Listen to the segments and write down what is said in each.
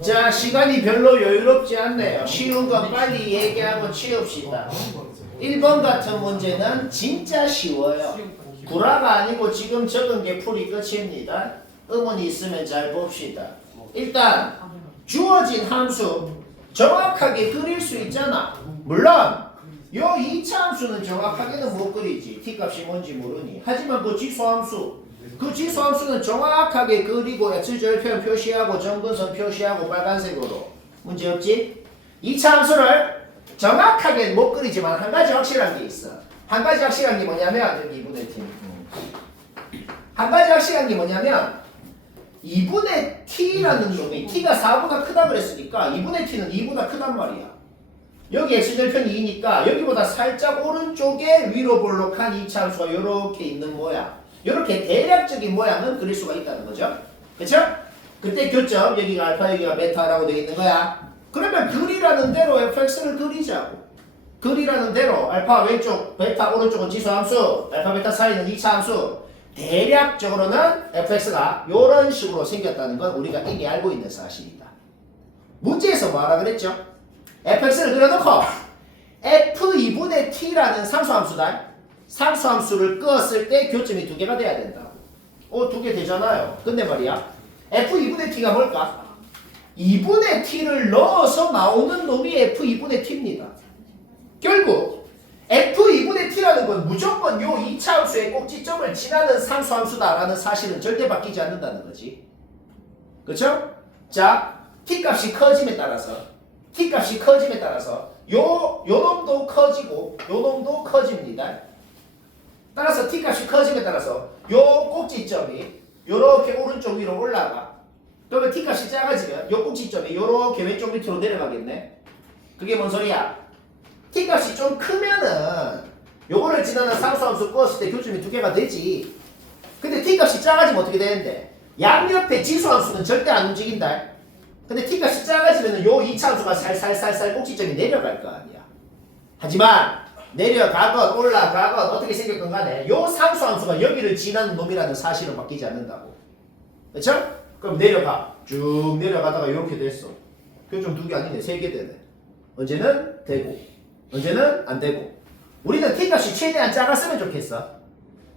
자, 시간이 별로 여유롭지 않네요. 쉬운 건 빨리 얘기하고 치웁시다. 1번 같은 문제는 진짜 쉬워요. 구라가 아니고 지금 적은 게 풀이 끝입니다. 의문이 있으면 잘 봅시다. 일단 주어진 함수 정확하게 그릴 수 있잖아. 물론 요 2차 함수는 정확하게는 못 그리지. t값이 뭔지 모르니. 하지만 그 지수함수는 정확하게 그리고 x절편 표시하고 점근선 표시하고 빨간색으로 문제없지? 2차 함수를 정확하게 못 그리지만 한 가지 확실한 게 있어. 한 가지 확실한 게 뭐냐면 여기 2분의 t. 한 가지 확실한 게 뭐냐면 2분의 t라는 놈이 t가 4보다 크다 그랬으니까 2분의 t는 2보다 크단 말이야. 여기 x절편이 2니까 여기보다 살짝 오른쪽에 위로 볼록한 2차 함수가 이렇게 있는 모양. 이렇게 대략적인 모양은 그릴 수가 있다는 거죠. 그쵸? 그때 교점 여기가 알파 여기가 베타라고 되어 있는 거야. 그러면 그리라는 대로 fx를 그리자고. 그리라는 대로 알파 왼쪽 베타 오른쪽은 지수함수 알파 베타 사이는 2차 함수 대략적으로는 fx가 이런 식으로 생겼다는 건 우리가 이미 알고 있는 사실이다. 문제에서 뭐하라 그랬죠? fx를 그려놓고 f2분의 t라는 상수함수다. 상수함수를 끄었을 때 교점이 2개가 돼야 된다. 2개 되잖아요. 근데 말이야 f2분의 t가 뭘까? 2분의 t를 넣어서 나오는 놈이 f2분의 t입니다. 결국 f2분의 t라는 건 무조건 요 2차 함수의 꼭지점을 지나는 상수함수다라는 사실은 절대 바뀌지 않는다는 거지. 그쵸? 자, t값이 커짐에 따라서 요 놈도 커지고 요 놈도 커집니다. 따라서 t값이 커짐에 따라서 요 꼭지점이 요렇게 오른쪽 위로 올라가. 그러면 t값이 작아지면 요 꼭지점이 요렇게 왼쪽 밑으로 내려가겠네. 그게 뭔 소리야? t값이 좀 크면은 요거를 지나는 상수함수 끄었을 때 교점이 2개가 되지. 근데 t값이 작아지면 어떻게 되는데? 양옆에 지수함수는 절대 안 움직인다. 근데 t값이 작아지면 요 2차 함수가 살살살살 꼭지점이 내려갈 거 아니야. 하지만 내려가건 올라가건 어떻게 생겼건 간에 요 상수함수가 여기를 지나는 놈이라는 사실은 바뀌지 않는다고. 그쵸? 그럼 내려가. 쭉 내려가다가 이렇게 됐어. 교점 2개 아니네. 3개 되네. 언제는 되고 언제는 안 되고. 우리는 t값이 최대한 작았으면 좋겠어.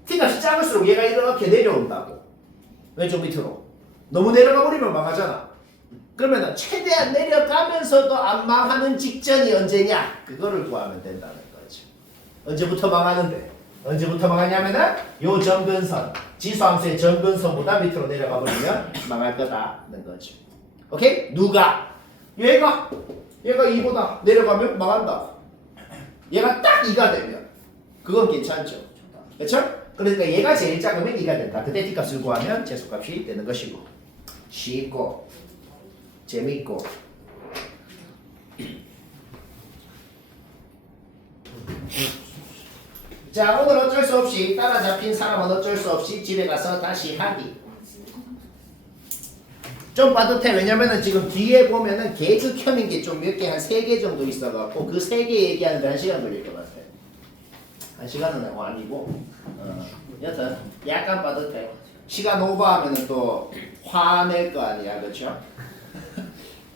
t값이 작을수록 얘가 이렇게 내려온다고. 왼쪽 밑으로. 너무 내려가 버리면 망하잖아. 그러면 최대한 내려가면서도 안 망하는 직전이 언제냐? 그거를 구하면 된다는 거죠. 언제부터 망하는데? 언제부터 망하냐면은 요 점근선, 지수함수의 점근선보다 밑으로 내려가 버리면 망할 거다는 거죠. 오케이? 누가? 얘가 2보다 내려가면 망한다. 얘가 딱 2가 되면 그건 괜찮죠. 그렇죠? 그러니까 얘가 제일 작으면 2가 된다. 그때 t값을 구하면 제수값이 되는 것이고 쉽고 재미있고. 자, 오늘 어쩔 수 없이 따라잡힌 사람은 어쩔 수 없이 집에 가서 다시 하기. 좀 빠듯해. 왜냐면은 지금 뒤에 보면은 개극혐인 게 좀 몇 개 한 3개 정도 있어갖고 그 3개 얘기하는데 1시간 걸릴 것 같아. 1시간은 아니고 여튼 약간 빠듯해. 시간 오버하면은 또 화낼 거 아니야. 그쵸?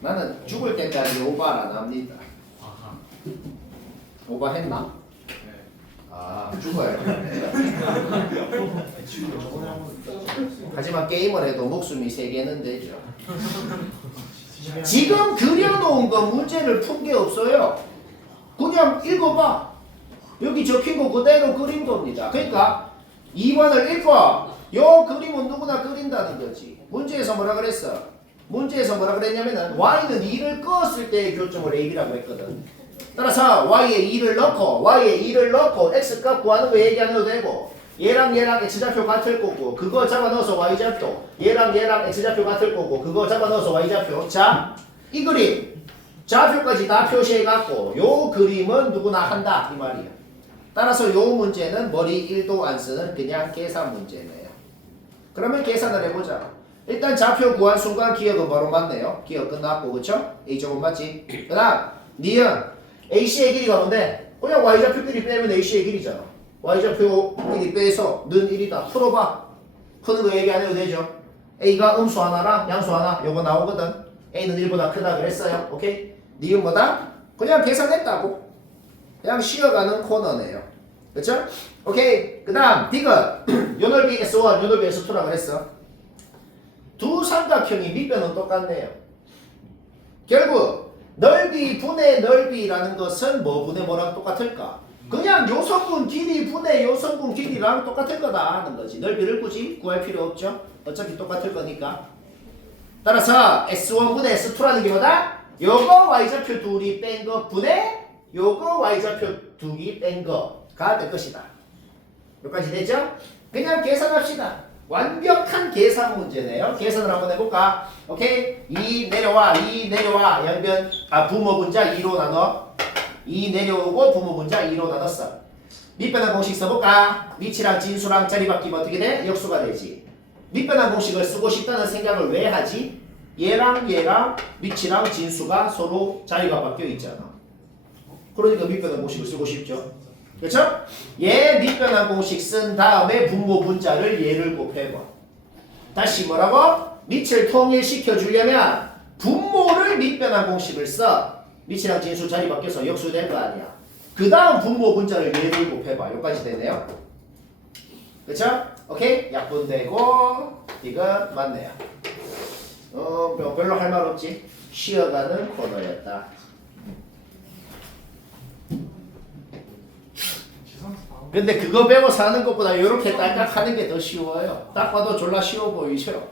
나는 죽을 때까지 오버를 안 합니다. 오버했나? 아, 죽어야 돼. 하지만 게임을 해도 목숨이 3개는 되죠. 지금 그려놓은 거 문제를 푼 게 없어요. 그냥 읽어봐. 여기 적힌 거 그대로 그린 겁니다. 그러니까 2번을 읽고 요 그림은 누구나 그린다는 거지. 문제에서 뭐라 그랬어? 문제에서 뭐라 그랬냐면은 y는 2를 끄었을 때의 교점을 ab라고 했거든. 따라서 y에 2를 넣고 x값 구하는 거 얘기하셔도 되고 얘랑 x좌표 같을 거고 그거 잡아넣어서 y좌표 얘랑 x좌표 같을 거고 그거 잡아넣어서 y좌표. 자, 이 그림 좌표까지 다 표시해갖고 요 그림은 누구나 한다 이 말이야. 따라서 요 문제는 머리 1도 안 쓰는 그냥 계산 문제네요. 그러면 계산을 해보자. 일단 좌표 구한 순간 기억은 바로 맞네요. 기억 끝났고 그쵸? A쪽은 맞지? 그 다음 니은 AC의 길이가 뭔데? 그냥 Y좌표 길이 빼면 AC의 길이잖아. Y좌표 길이 빼서 는 1이다. 풀어봐. 푸는 거 얘기 안 해도 되죠? A가 음수 하나랑 양수 하나 요거 나오거든. A는 1보다 크다 그랬어요. 오케이? 니은 뭐다? 그냥 계산했다고. 그냥 쉬어가는 코너네요. 그쵸? 오케이. 그 다음 디귿 요 넓이 S1 요 넓이 S2라 그랬어. 두 삼각형이 밑변은 똑같네요. 결국 넓이 분의 넓이라는 것은 뭐 분의 뭐랑 똑같을까? 그냥 요성분 길이 분의 요성분 길이랑 똑같을 거다 하는 거지. 넓이를 굳이 구할 필요 없죠. 어차피 똑같을 거니까. 따라서 S1분의 S2라는 게 뭐다? 요거 y좌표 둘이 뺀 거 분의 요거 y좌표 둘이 뺀 거가 될 것이다. 여기까지 됐죠? 그냥 계산합시다. 완벽한 계산 문제네요. 계산을 한번 해볼까? 오케이? 2 내려와 2 내려와 양변 부모 분자 2로 나눠 2 내려오고 부모 분자 2로 나눴어. 밑변환 공식 써볼까? 밑이랑 진수랑 자리 바뀌면 어떻게 돼? 역수가 되지. 밑변환 공식을 쓰고 싶다는 생각을 왜 하지? 얘랑 밑이랑 진수가 서로 자리가 바뀌어 있잖아. 그러니까 밑변환 공식을 쓰고 싶죠. 그렇죠? 얘 밑변환 공식 쓴 다음에 분모 분자를 얘를 곱해봐. 다시 뭐라고? 밑을 통일시켜 주려면 분모를 밑변환 공식을 써. 밑이랑 진수 자리 바뀌어서 역수 될 거 아니야. 그 다음 분모 분자를 얘를 곱해봐. 여기까지 되네요. 그쵸? 오케이? 약분되고 이거 맞네요. 별로 할 말 없지? 쉬어가는 코너였다. 근데 그거 배워서 하는 것보다 이렇게 딸깍 하는 게 더 쉬워요. 딱 봐도 졸라 쉬워 보이죠?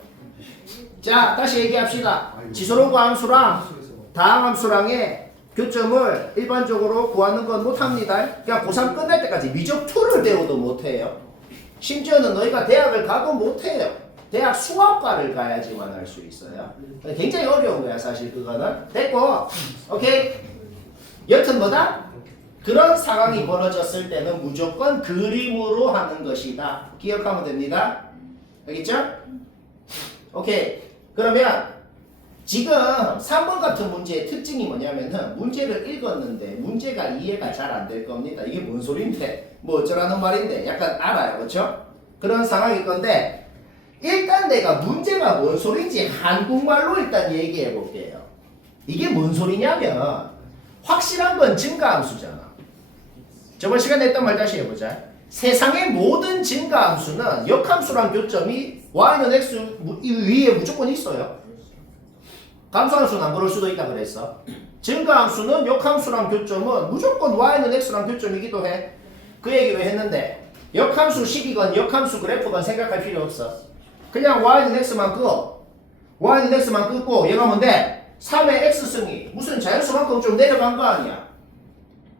자, 다시 얘기합시다. 지수로그 함수랑 다항함수랑의 교점을 일반적으로 구하는 건 못합니다. 그냥 고3 끝날 때까지 미적 2를 배워도 못해요. 심지어는 너희가 대학을 가도 못해요. 대학 수학과를 가야지만 할 수 있어요. 굉장히 어려운 거야 사실 그거는. 됐고 오케이. 여튼 뭐다? 그런 상황이 벌어졌을 때는 무조건 그림으로 하는 것이다. 기억하면 됩니다. 알겠죠? 오케이. 그러면 지금 3번 같은 문제의 특징이 뭐냐면은 문제를 읽었는데 문제가 이해가 잘 안 될 겁니다. 이게 뭔 소린데 뭐 어쩌라는 말인데 약간 알아요. 그렇죠? 그런 상황일 건데 일단 내가 문제가 뭔 소린지 한국말로 일단 얘기해 볼게요. 이게 뭔 소리냐면 확실한 건 증가함수잖아. 저번 시간에 했던 말 다시 해보자. 세상의 모든 증가함수는 역함수랑 교점이 y는 x 위에 무조건 있어요. 감소함수는 안 그럴 수도 있다 그랬어. 증가함수는 역함수랑 교점은 무조건 y는 x랑 교점이기도 해. 그 얘기 왜 했는데 역함수 식이건 역함수 그래프건 생각할 필요 없어. 그냥 y는 x만 끄어. y는 x만 끄고 얘가 뭔데? 3의 x승이 무슨 자연수만큼 좀 내려간 거 아니야.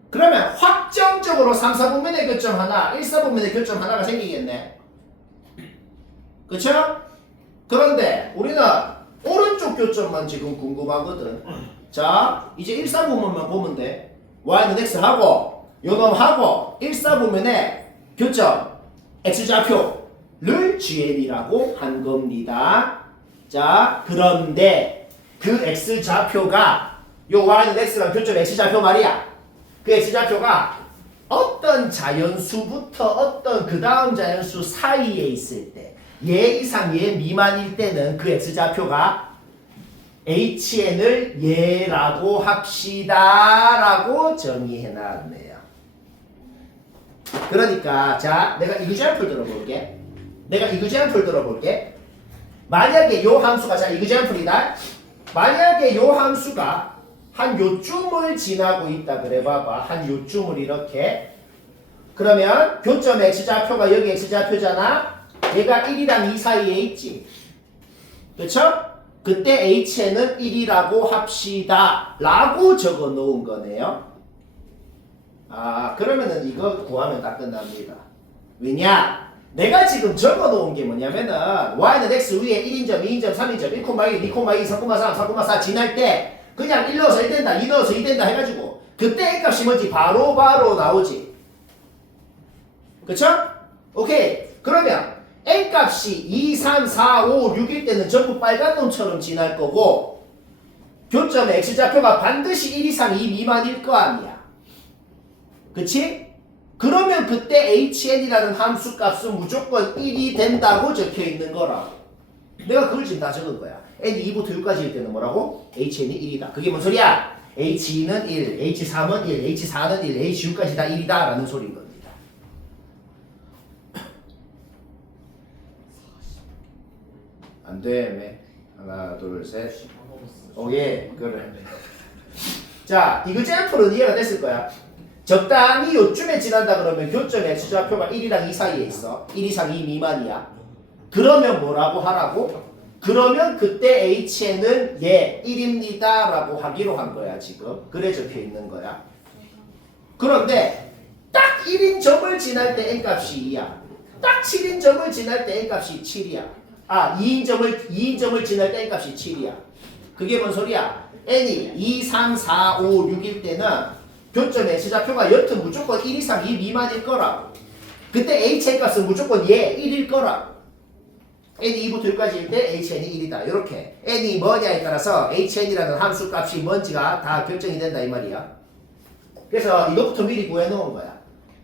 그러면 확정적으로 3, 4분면의 교점 하나, 1, 4분면의 교점 하나가 생기겠네. 그쵸? 그런데 우리는 오른쪽 교점만 지금 궁금하거든. 자, 이제 1, 4분면만 보면 돼. y는 x하고 요놈하고 1, 4분면의 교점 x좌표를 gl이라고 한 겁니다. 자, 그런데 그 x좌표가 요 y는 x랑 교점 x좌표 말이야. 그 x좌표가 어떤 자연수부터 어떤 그 다음 자연수 사이에 있을 때 얘 이상 얘 미만일 때는 그 x좌표가 HN을 얘라고 합시다 라고 정의해놨네요. 그러니까 자 내가 이그자ම්플 들어볼게. 만약에 요 함수가 자 이그자ම්플이다. 만약에 요 함수가 한 요쯤을 지나고 있다 그래 봐봐. 한 요쯤을 이렇게. 그러면 교점 x좌표가 여기 x좌표잖아. 얘가 1이랑 2 사이에 있지. 그쵸? 그때 HN은 1이라고 합시다 라고 적어 놓은 거네요. 아 그러면은 이거 구하면 다 끝납니다. 왜냐? 내가 지금 적어 놓은 게 뭐냐면은 y는 x 위에 1인점, 2인점, 3인점, 1,1, 2,2, 3,3, 4,4 지날 때 그냥 1 넣어서 1 된다, 2 넣어서 2 된다 해가지고 그때 A값이 뭔지 바로 나오지. 그쵸? 오케이. 그러면 A값이 2, 3, 4, 5, 6일 때는 전부 빨간 놈처럼 지날 거고 교점의 X좌표가 반드시 1 이상 2 미만일 거 아니야. 그치? 그러면 그때 HN이라는 함수 값은 무조건 1이 된다고 적혀 있는 거라고. 내가 그걸 지금 다 적은 거야. n이 2부터 6까지일 때는 뭐라고? hn이 1이다. 그게 뭔 소리야? h2는 1, h3은 1, h4는 1, h6까지 다 1이다 라는 소리인 겁니다. 안 돼. 하나, 둘, 셋. 오케이. 그래. 자, 디귿자표는 이해가 됐을 거야. 적당히 요쯤에 지난다 그러면 교점 x좌표가 1이랑 2 사이에 있어. 1 이상 2 미만이야. 그러면 뭐라고 하라고? 그러면 그때 HN은 예 1입니다 라고 하기로 한 거야 지금. 그래 적혀 있는 거야. 그런데 딱 1인 점을 지날 때 n값이 2야. 딱 7인 점을 지날 때 n값이 7이야. 아 2인 점을 지날 때 n값이 7이야. 그게 뭔 소리야? n이 2, 3, 4, 5, 6일 때는 교점 x좌표가 여튼 무조건 1 이상 2 미만일 거라고. 그때 hn 값은 무조건 예 1일 거라고. n이 2부터 6까지일 때 hn이 1이다. 이렇게 n이 뭐냐에 따라서 hn이라는 함수 값이 뭔지가 다 결정이 된다 이 말이야. 그래서 이것부터 미리 구해놓은 거야.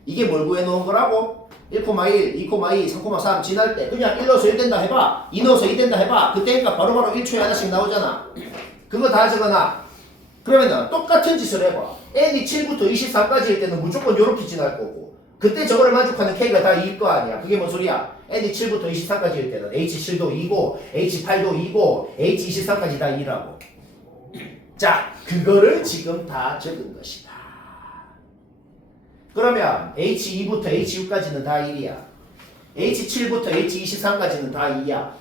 이게 뭘 구해놓은 거라고? 1,1, 2,2, 3,3 지날 때 그냥 1 넣어서 1 된다 해봐. 2 넣어서 2 된다 해봐. 그때니까 바로바로 1초에 하나씩 나오잖아. 그거 다 적어놔. 그러면은 똑같은 짓을 해봐. n이 7부터 23까지일 때는 무조건 요렇게 지날 거고 그때 저거를 만족하는 k가 다 2일 거 아니야. 그게 뭔 소리야? n이 7부터 23까지일 때는 h7도 2고 h8도 2고 h23까지 다 2라고. 자, 그거를 지금 다 적은 것이다. 그러면 h2부터 h6까지는 다 1이야. h7부터 h23까지는 다 2야.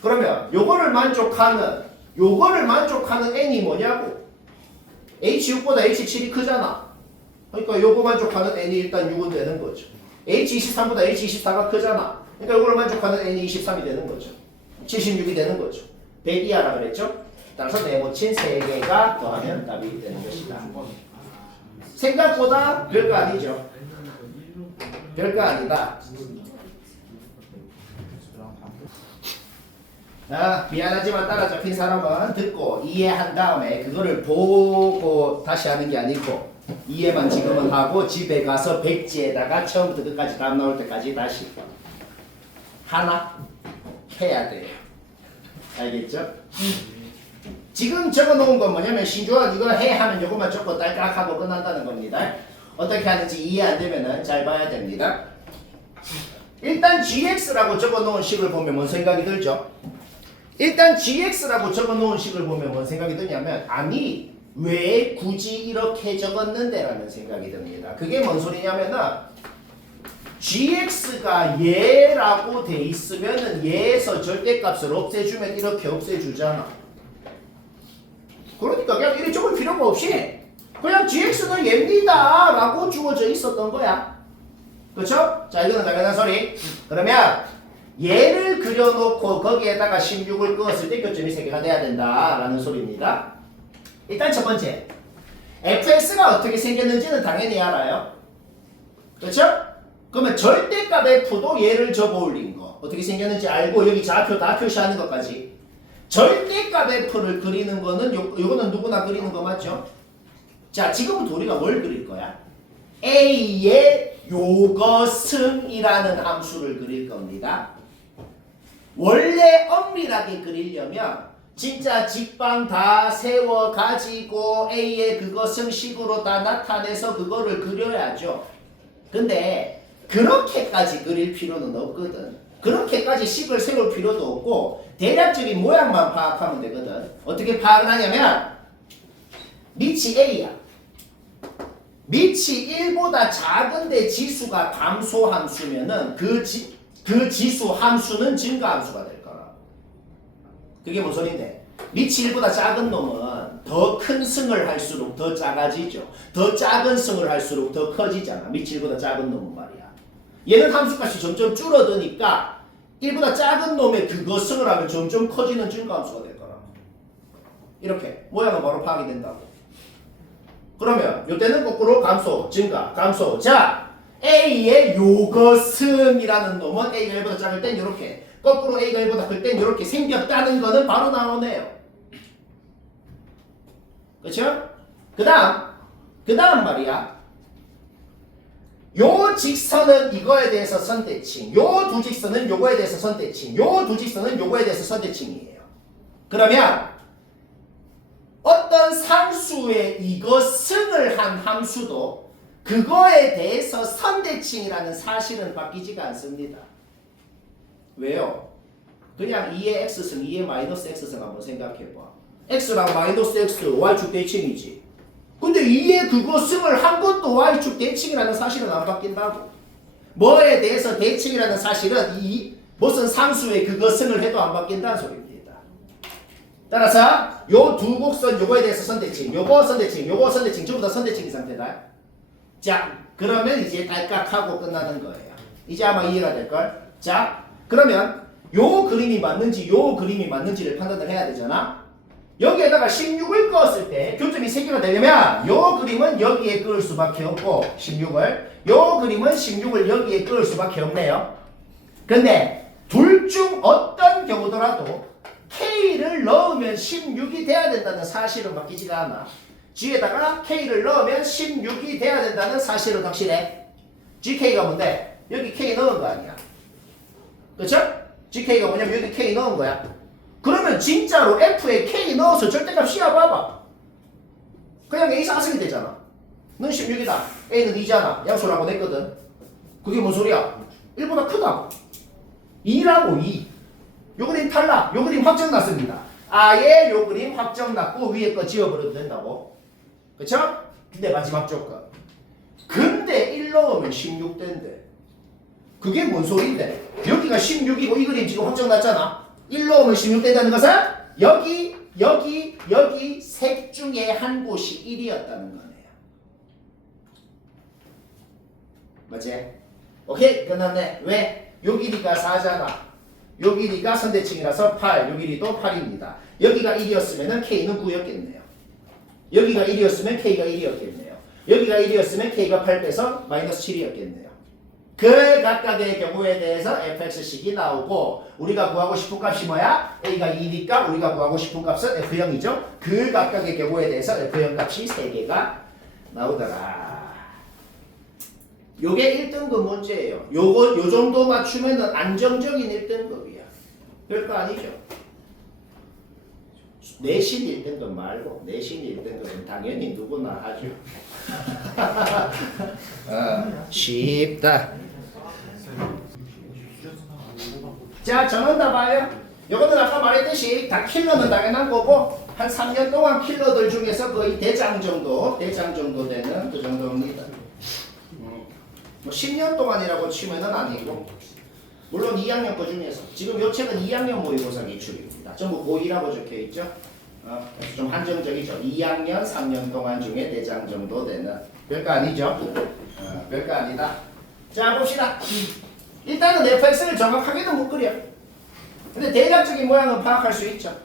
그러면 요거를 만족하는 n이 뭐냐고? h6보다 h7이 크잖아. 그러니까 요거 만족하는 n이 일단 6은 되는 거죠. h23보다 h24가 크잖아. 그러니까 요거를 만족하는 n이 23이 되는 거죠. 76이 되는 거죠. 100이하라 그랬죠? 따라서 네모친 3개가 더하면 답이 되는 것이다. 생각보다 별거 아니죠. 별거 아니다. 아, 미안하지만 따라잡힌 사람은 듣고 이해한 다음에 그거를 보고 다시 하는 게 아니고 이해만 지금은 하고 집에 가서 백지에다가 처음부터 끝까지 답 나올 때까지 다시 하나 해야 돼요. 알겠죠? 지금 적어놓은 건 뭐냐면 신조어 이거 해 하면 요것만 적고 딸깍 하고 끝난다는 겁니다. 어떻게 하는지 이해 안 되면은 잘 봐야 됩니다. 일단 gx라고 적어놓은 식을 보면 뭔 생각이 들죠? 일단 gx라고 적어놓은 식을 보면 뭔 생각이 드냐면 아니 왜 굳이 이렇게 적었는데 라는 생각이 듭니다. 그게 뭔 소리냐면은 gx가 예라고 돼 있으면은 예에서 절대값을 없애주면 이렇게 없애주잖아. 그러니까 그냥 이리 적을 필요가 없이 그냥 gx는 예입니다 라고 주어져 있었던 거야. 그렇죠? 자, 이거는 당연한 소리. 그러면 얘를 그려놓고 거기에다가 16을 그었을 때 교점이 3개가 돼야 된다 라는 소리입니다. 일단 첫 번째, fx가 어떻게 생겼는지는 당연히 알아요. 그렇죠? 그러면 절대값 f도 얘를 접어올린 거 어떻게 생겼는지 알고 여기 좌표 다 표시하는 것까지 절대값 f를 그리는 거는 요거는 누구나 그리는 거 맞죠? 자, 지금부터 우리가 뭘 그릴 거야? a의 요것은이라는 함수를 그릴 겁니다. 원래 엄밀하게 그리려면 진짜 직방 다 세워가지고 a의 그것은 식으로 다 나타내서 그거를 그려야죠. 근데 그렇게까지 그릴 필요는 없거든. 그렇게까지 식을 세울 필요도 없고 대략적인 모양만 파악하면 되거든. 어떻게 파악을 하냐면 밑이 a야. 밑이 1보다 작은데 지수가 감소함수면은 그 지수 함수는 증가함수가 될 거라. 그게 무슨 소린데? 밑이 1보다 작은 놈은 더 큰 승을 할수록 더 작아지죠. 더 작은 승을 할수록 더 커지잖아. 밑이 1보다 작은 놈은 말이야. 얘는 함수값이 점점 줄어드니까 1보다 작은 놈의 그것을 하면 점점 커지는 증가함수가 될 거라. 이렇게 모양은 바로 파악이 된다고. 그러면 이때는 거꾸로 감소, 증가, 감소. 자, A의 요것은 이라는 놈은 A가 1보다 작을 땐 이렇게, 거꾸로 A가 1보다 클 땐 이렇게 생겼다는 거는 바로 나오네요. 그렇죠? 그 다음 말이야. 요 직선은 이거에 대해서 선대칭, 요 두 직선은 요거에 대해서 선대칭, 요 두 직선은 요거에 대해서 선대칭이에요. 그러면 어떤 상수의 이거 승을 한 함수도 그거에 대해서 선대칭이라는 사실은 바뀌지가 않습니다. 왜요? 그냥 2의 x승, 2의 마이너스 x승 한번 생각해봐. x랑 마이너스 x, y축 대칭이지. 근데 2의 그거 승을 한 것도 y축 대칭이라는 사실은 안 바뀐다고. 뭐에 대해서 대칭이라는 사실은 이 무슨 상수의 그거 승을 해도 안 바뀐다는 소리입니다. 따라서 요 두 곡선 요거에 대해서 선대칭, 요거 선대칭, 요거 선대칭 전부 다 선대칭 상태다. 자, 그러면 이제 딸깍하고 끝나는 거예요. 이제 아마 이해가 될걸? 자, 그러면 요 그림이 맞는지 요 그림이 맞는지를 판단을 해야 되잖아. 여기에다가 16을 그었을 때 교점이 3개가 되려면 요 그림은 여기에 그을 수밖에 없고 16을 요 그림은 16을 여기에 그을 수밖에 없네요. 근데 둘 중 어떤 경우더라도 K를 넣으면 16이 돼야 된다는 사실은 바뀌지가 않아. G에다가 K를 넣으면 16이 돼야 된다는 사실은 확실해. GK가 뭔데? 여기 K 넣은 거 아니야. 그쵸? GK가 뭐냐면 여기 K 넣은 거야. 그러면 진짜로 F에 K 넣어서 절대값 씌워봐봐. 그냥 A 4승이 되잖아. 넌 16이다. A는 2잖아. 양수라고 냈거든. 그게 뭔 소리야? 1보다 크다고. 2라고 2. 요 그림 탈락. 요 그림 확정 났습니다. 아예 요 그림 확정 났고 위에 거 지워버려도 된다고. 그쵸? 근데 마지막 조건. 근데 1 넣으면 16 된대. 그게 뭔 소린데? 여기가 16이고 이 그림 지금 확정 났잖아. 1 넣으면 16 된다는 것은 여기 셋 중에 한 곳이 1이었다는 거네요. 맞지? 오케이 끝났네. 왜? 요 길이가 4잖아. 요 길이가 선대칭이라서 8, 요 길이도 8입니다. 여기가 1이었으면 K는 9였겠네요. 여기가 1이었으면 K가 1이었겠네요. 여기가 1이었으면 K가 8 빼서 마이너스 7이었겠네요. 그 각각의 경우에 대해서 fx식이 나오고 우리가 구하고 싶은 값이 뭐야? A가 2니까 우리가 구하고 싶은 값은 F0이죠. 그 각각의 경우에 대해서 F0 값이 3개가 나오더라. 요게 1등급 문제예요. 요 정도 맞추면은 안정적인 1등급이야. 별거 아니죠. 내신 1등급 말고 내신 1등급은 당연히 누구나 하죠. 쉽다. 자, 전원다 봐요. 요거는 아까 말했듯이 다 킬러는 당연한 거고 한 3년 동안 킬러들 중에서 거의 대장 정도 되는 그 정도입니다. 뭐 10년 동안이라고 치면은 아니고 물론 2학년 거 중에서 지금 요 책은 2학년 모의고사 기출입니다. 전부 고2라고 적혀있죠. 그래서 좀 한정적이죠. 2학년 3년 동안 중에 대장 정도 되는 별거 아니죠. 별거 아니다. 자 봅시다. 일단은 fx를 정확하게는 못 그려. 근데 대략적인 모양은 파악할 수 있죠.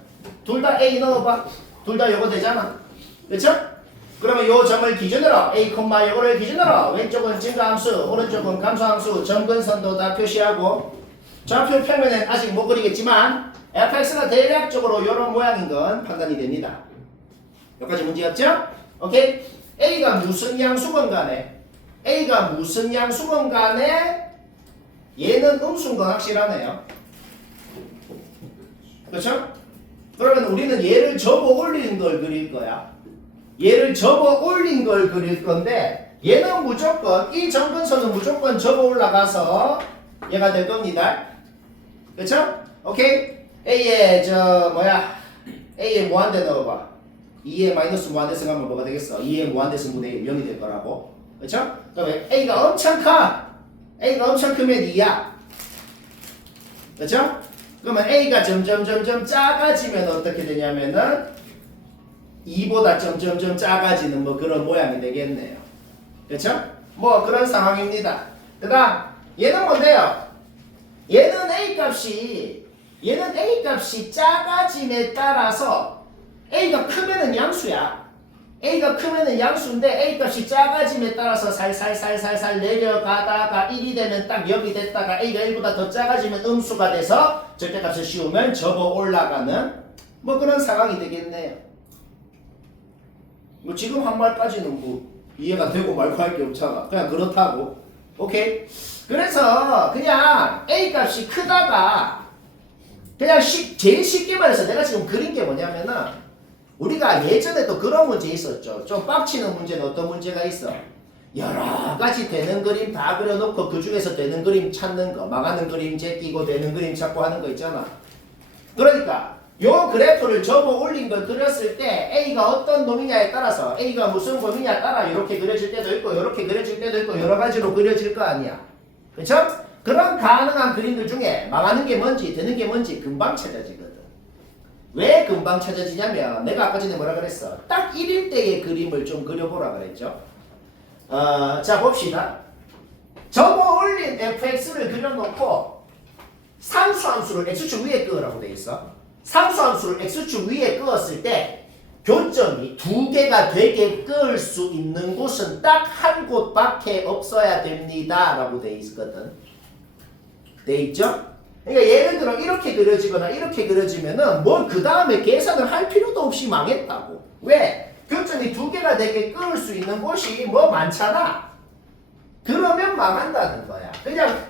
둘 다 a 넣어봐. 둘 다 요거 되잖아. 그렇죠? 그러면 요 점을 기준으로 a, 요거를 기준으로 왼쪽은 증가함수, 오른쪽은 감소함수, 점근선도 다 표시하고 좌표 평면은 아직 못 그리겠지만 fx가 대략적으로 요런 모양인 건 판단이 됩니다. 여기까지 문제였죠? 오케이? a가 무슨 양수건 간에 얘는 음수인 건 확실하네요. 그렇죠? 그러면 우리는 얘를 접어 올리는 걸 그릴 거야. 얘를 접어 올린 걸 그릴 건데 얘는 무조건 이 점근선은 무조건 접어 올라가서 얘가 될 겁니다. 그렇죠? 오케이? A에 A에 무한대 넣어봐. 2에 마이너스 무한대 승하면 뭐가 되겠어? 2에 무한대 승분의 0이 될 거라고. 그렇죠? 그러면 A가 엄청 크면 2야. 그렇죠? 그러면 A가 점점 작아지면 어떻게 되냐면은 2보다 점점 작아지는 뭐 그런 모양이 되겠네요. 그렇죠? 뭐 그런 상황입니다. 그 다음 얘는 뭔데요? 얘는 A 값이 작아짐에 따라서 A가 크면은 양수야. A가 크면은 양수인데 A 값이 작아짐에 따라서 살살 내려가다가 1이 되면 딱 0이 됐다가 A가 1보다 더 작아지면 음수가 돼서 절대값을 씌우면 접어 올라가는 뭐 그런 상황이 되겠네요. 뭐 지금 한 말까지는 뭐 이해가 되고 말고 할 게 없잖아. 그냥 그렇다고. 오케이? 그래서 그냥 A 값이 크다가 그냥 제일 쉽게 말해서 내가 지금 그린 게 뭐냐면은 우리가 예전에도 그런 문제 있었죠. 좀 빡치는 문제는 어떤 문제가 있어? 여러 가지 되는 그림 다 그려놓고 그 중에서 되는 그림 찾는 거, 망하는 그림 제끼고 되는 그림 찾고 하는 거 있잖아. 그러니까 요 그래프를 접어 올린 걸 그렸을 때 A가 어떤 놈이냐에 따라서 A가 무슨 범위냐에 따라 이렇게 그려질 때도 있고 이렇게 그려질 때도 있고 여러 가지로 그려질 거 아니야. 그렇죠? 그런 가능한 그림들 중에 망하는 게 뭔지 되는 게 뭔지 금방 찾아지거든. 왜 금방 찾아지냐면 내가 아까 전에 뭐라 그랬어? 딱 1일 때의 그림을 좀 그려보라 그랬죠. 자 봅시다. 접어 올린 fx를 그려놓고 상수함수를 x축 위에 끄으라고 돼 있어. 상수함수를 x축 위에 끄었을 때 교점이 두 개가 되게 끄을 수 있는 곳은 딱 한 곳밖에 없어야 됩니다 라고 돼 있거든. 돼 있죠? 그러니까 예를 들어 이렇게 그려지거나 이렇게 그려지면은 뭘 그 다음에 계산을 할 필요도 없이 망했다고. 왜? 교점이 두 개가 되게 끄을 수 있는 곳이 뭐 많잖아. 그러면 망한다는 거야. 그냥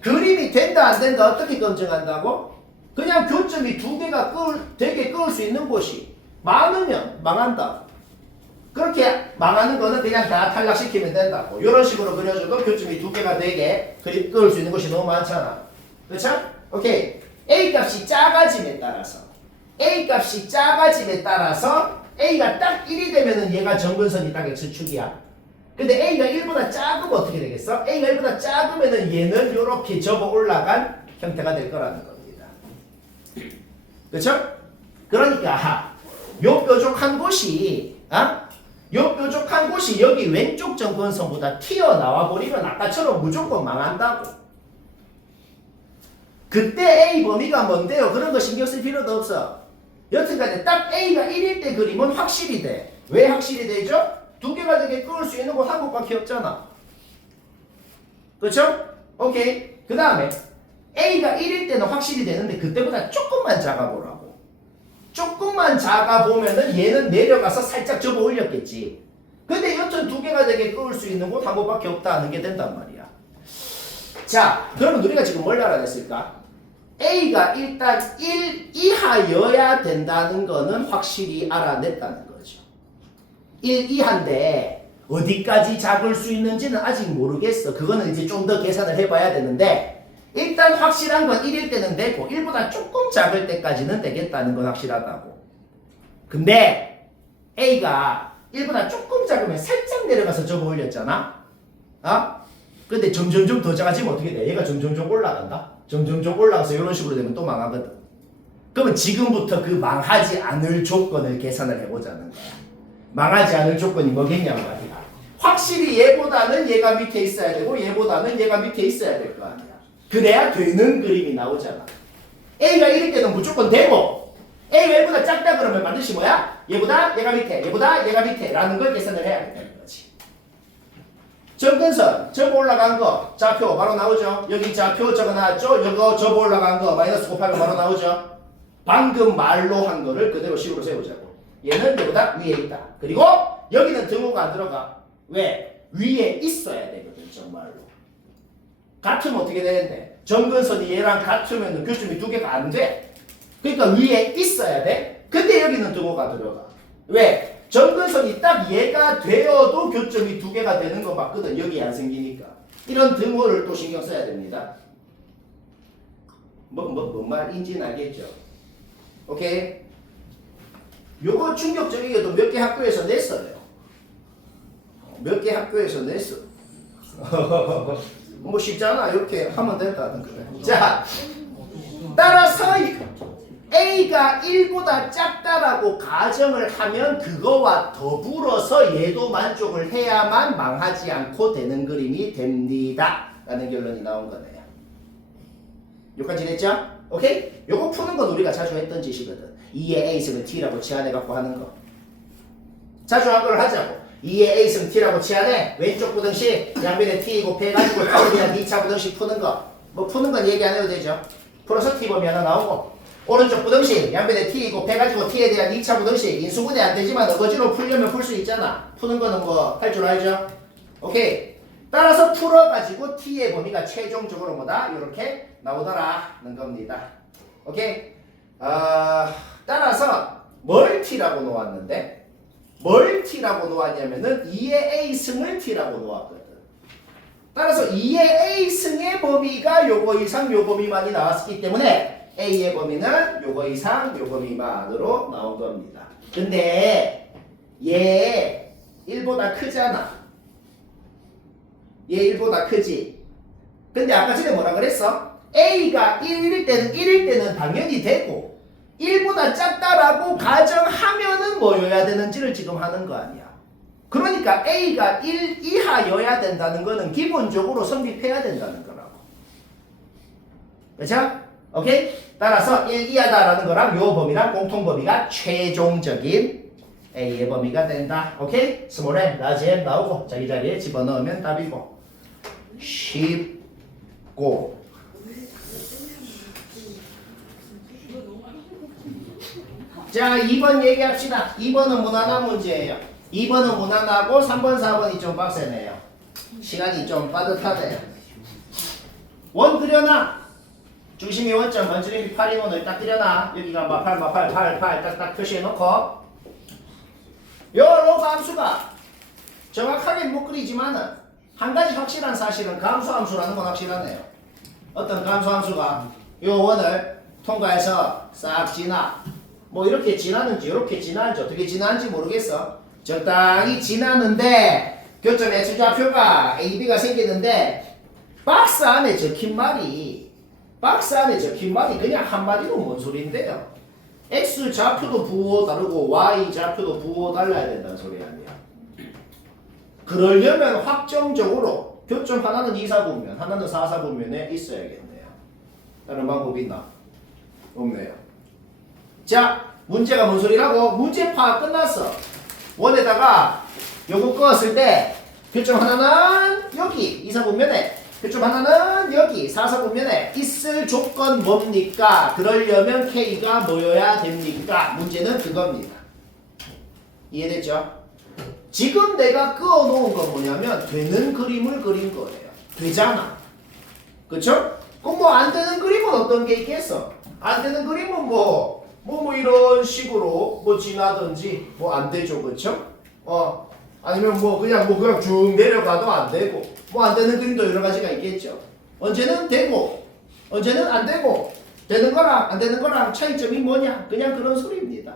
그림이 된다 안 된다 어떻게 검증한다고? 그냥 교점이 두 개가 되게 끄을 수 있는 곳이 많으면 망한다. 그렇게 망하는 거는 그냥 다 탈락시키면 된다고. 이런 식으로 그려줘도 교점이 두 개가 되게 끄을 수 있는 곳이 너무 많잖아. 그렇죠? 오케이. A 값이 작아짐에 따라서 A가 딱 1이 되면은 얘가 정근선이 딱 X축이야. 근데 A가 1보다 작으면 어떻게 되겠어? A가 1보다 작으면은 얘는 이렇게 접어 올라간 형태가 될 거라는 겁니다. 그렇죠? 그러니까 요 뾰족한 곳이 여기 왼쪽 정근선보다 튀어나와 버리면 아까처럼 무조건 망한다고. 그때 A 범위가 뭔데요? 그런 거 신경 쓸 필요도 없어. 여튼간에 딱 A가 1일 때 그림은 확실히 돼. 왜 확실히 되죠? 두 개가 되게 끄을 수 있는 곳 한 곳밖에 없잖아. 그렇죠? 오케이. 그 다음에 A가 1일 때는 확실히 되는데 그때보다 조금만 작아보라고. 조금만 작아보면은 얘는 내려가서 살짝 접어 올렸겠지. 근데 여튼 두 개가 되게 끄을 수 있는 곳 한 곳밖에 없다는 게 된단 말이야. 자, 그러면 우리가 지금 뭘 알아냈을까? A가 일단 1 이하여야 된다는 거는 확실히 알아냈다는 거죠. 1 이하인데 어디까지 작을 수 있는지는 아직 모르겠어. 그거는 이제 좀 더 계산을 해봐야 되는데 일단 확실한 건 1일 때는 되고 1보다 조금 작을 때까지는 되겠다는 건 확실하다고. 근데 A가 1보다 조금 작으면 살짝 내려가서 접어 올렸잖아. 근데 점점점 더 작아지면 어떻게 돼? 얘가 점점점 올라간다? 점점점 올라가서 이런 식으로 되면 또 망하거든. 그러면 지금부터 그 망하지 않을 조건을 계산을 해보자는 거야. 망하지 않을 조건이 뭐겠냐 말이야. 확실히 얘보다는 얘가 밑에 있어야 되고 얘보다는 얘가 밑에 있어야 될 거 아니야. 그래야 되는 그림이 나오잖아. A가 1일 때는 무조건 되고 A가 1보다 작다 그러면 반드시 뭐야? 얘보다 얘가 밑에, 얘보다 얘가 밑에 라는 걸 계산을 해야 된다는 거지. 정근선 접어 올라간 거 좌표 바로 나오죠. 여기 좌표 적어놨죠. 이거 접어 올라간 거 마이너스 곱하면 바로 나오죠. 방금 말로 한 거를 그대로 식으로 세우자고. 얘는 얘보다 위에 있다. 그리고 여기는 등호가 안 들어가. 왜? 위에 있어야 되거든 정말로. 같으면 어떻게 되는데? 정근선이 얘랑 같으면 교점이 두 개가 안 돼. 그러니까 위에 있어야 돼. 근데 여기는 등호가 들어가. 왜? 정근선이 딱 얘가 되어도 교점이 두 개가 되는 거 맞거든. 여기 안 생기니까. 이런 등호를 또 신경 써야 됩니다. 뭔 말인지는 알겠죠? 오케이? 요거 충격적이게도 몇 개 학교에서 냈어요. 몇 개 학교에서 냈어. 뭐 쉽잖아. 이렇게 하면 된다는 거야. 자, 따라서 A가 1보다 작다라고 가정을 하면 그거와 더불어서 얘도 만족을 해야만 망하지 않고 되는 그림이 됩니다. 라는 결론이 나온 거네요. 여기까지 됐죠? 오케이? 요거 푸는 건 우리가 자주 했던 짓이거든. 2의 A 있으면 T라고 치환해갖고 하는 거. 자주 한 걸 하자고. 2의 A 있으면 T라고 치환해. 왼쪽 부등식 양변에 T 곱해가지고 T에 대한 2차 부등식 푸는 거. 뭐 푸는 건 얘기 안 해도 되죠. 풀어서 T 범위 하나 나오고 오른쪽 부등식 양변에 T 곱해가지고 T에 대한 2차 부등식 인수분해 안 되지만 어거지로 풀려면 풀 수 있잖아. 푸는 거는 뭐 할 줄 알죠? 오케이. 따라서 풀어가지고 t의 범위가 최종적으로 뭐다? 이렇게 나오더라는 겁니다. 오케이? 따라서 뭘 t라고 놓았는데 뭘 t라고 놓았냐면은 2의 a승을 t라고 놓았거든. 따라서 2의 a승의 범위가 요거 이상 요거 미만이 나왔기 때문에 a의 범위는 요거 이상 요거 미만으로 나온 겁니다. 근데 얘 1보다 크잖아. 얘 1보다 크지. 근데 아까 전에 뭐라 그랬어? a가 1일 때는 당연히 되고 1보다 작다라고 가정하면은 뭐여야 되는지를 지금 하는 거 아니야. 그러니까 a가 1 이하여야 된다는 거는 기본적으로 성립해야 된다는 거라고. 그렇죠? 오케이? 따라서 1 이하다라는 거랑 요 범위랑 공통 범위가 최종적인 a의 범위가 된다. 오케이? 스몰 m, 라지 m 나오고 자기 자리에 집어넣으면 답이고. 쉽고. 자, 2번 얘기합시다. 2번은 무난한 문제예요. 2번은 무난하고 3번, 4번이 좀 빡세네요. 시간이 좀 빠듯하대요. 원 그려놔. 중심이 원점, 번지름이 8인 원을 딱 그려놔. 여기가 마팔, 8 딱딱 표시해놓고 요 로그 함수가 정확하게 못 그리지만은 한 가지 확실한 사실은 감수 함수라는 건 확실하네요. 어떤 감수 함수가 요 원을 통과해서 싹 지나 뭐 이렇게 지나는지 이렇게 지나는지 어떻게 지나는지 모르겠어. 적당히 지나는데 교점 X좌표가 AB가 생기는데 박스 안에 적힌 말이 그냥 한마디로 뭔 소리인데요. X좌표도 부호 다르고 Y좌표도 부호 달라야 된다는 소리 아니야. 그러려면 확정적으로 교점 하나는 2사분면 하나는 4사분면에 있어야겠네요. 다른 방법이 있나? 없네요. 자, 문제가 뭔 소리라고? 문제 파악 끝났어. 원에다가 요거 끄었을 때 교점 하나는 여기 2사분면에 교점 하나는 여기 4사분면에 있을 조건 뭡니까? 그러려면 K가 뭐여야 됩니까? 문제는 그겁니다. 이해됐죠? 지금 내가 그어 놓은 건 뭐냐면 되는 그림을 그린 거예요. 되잖아. 그쵸? 그럼 뭐 안 되는 그림은 어떤 게 있겠어? 안 되는 그림은 뭐 이런 식으로 뭐 지나든지 뭐 안 되죠. 그쵸? 아니면 뭐 그냥 쭉 내려가도 안 되고 뭐 안 되는 그림도 여러 가지가 있겠죠. 언제는 되고 언제는 안 되고 되는 거랑 안 되는 거랑 차이점이 뭐냐? 그냥 그런 소리입니다.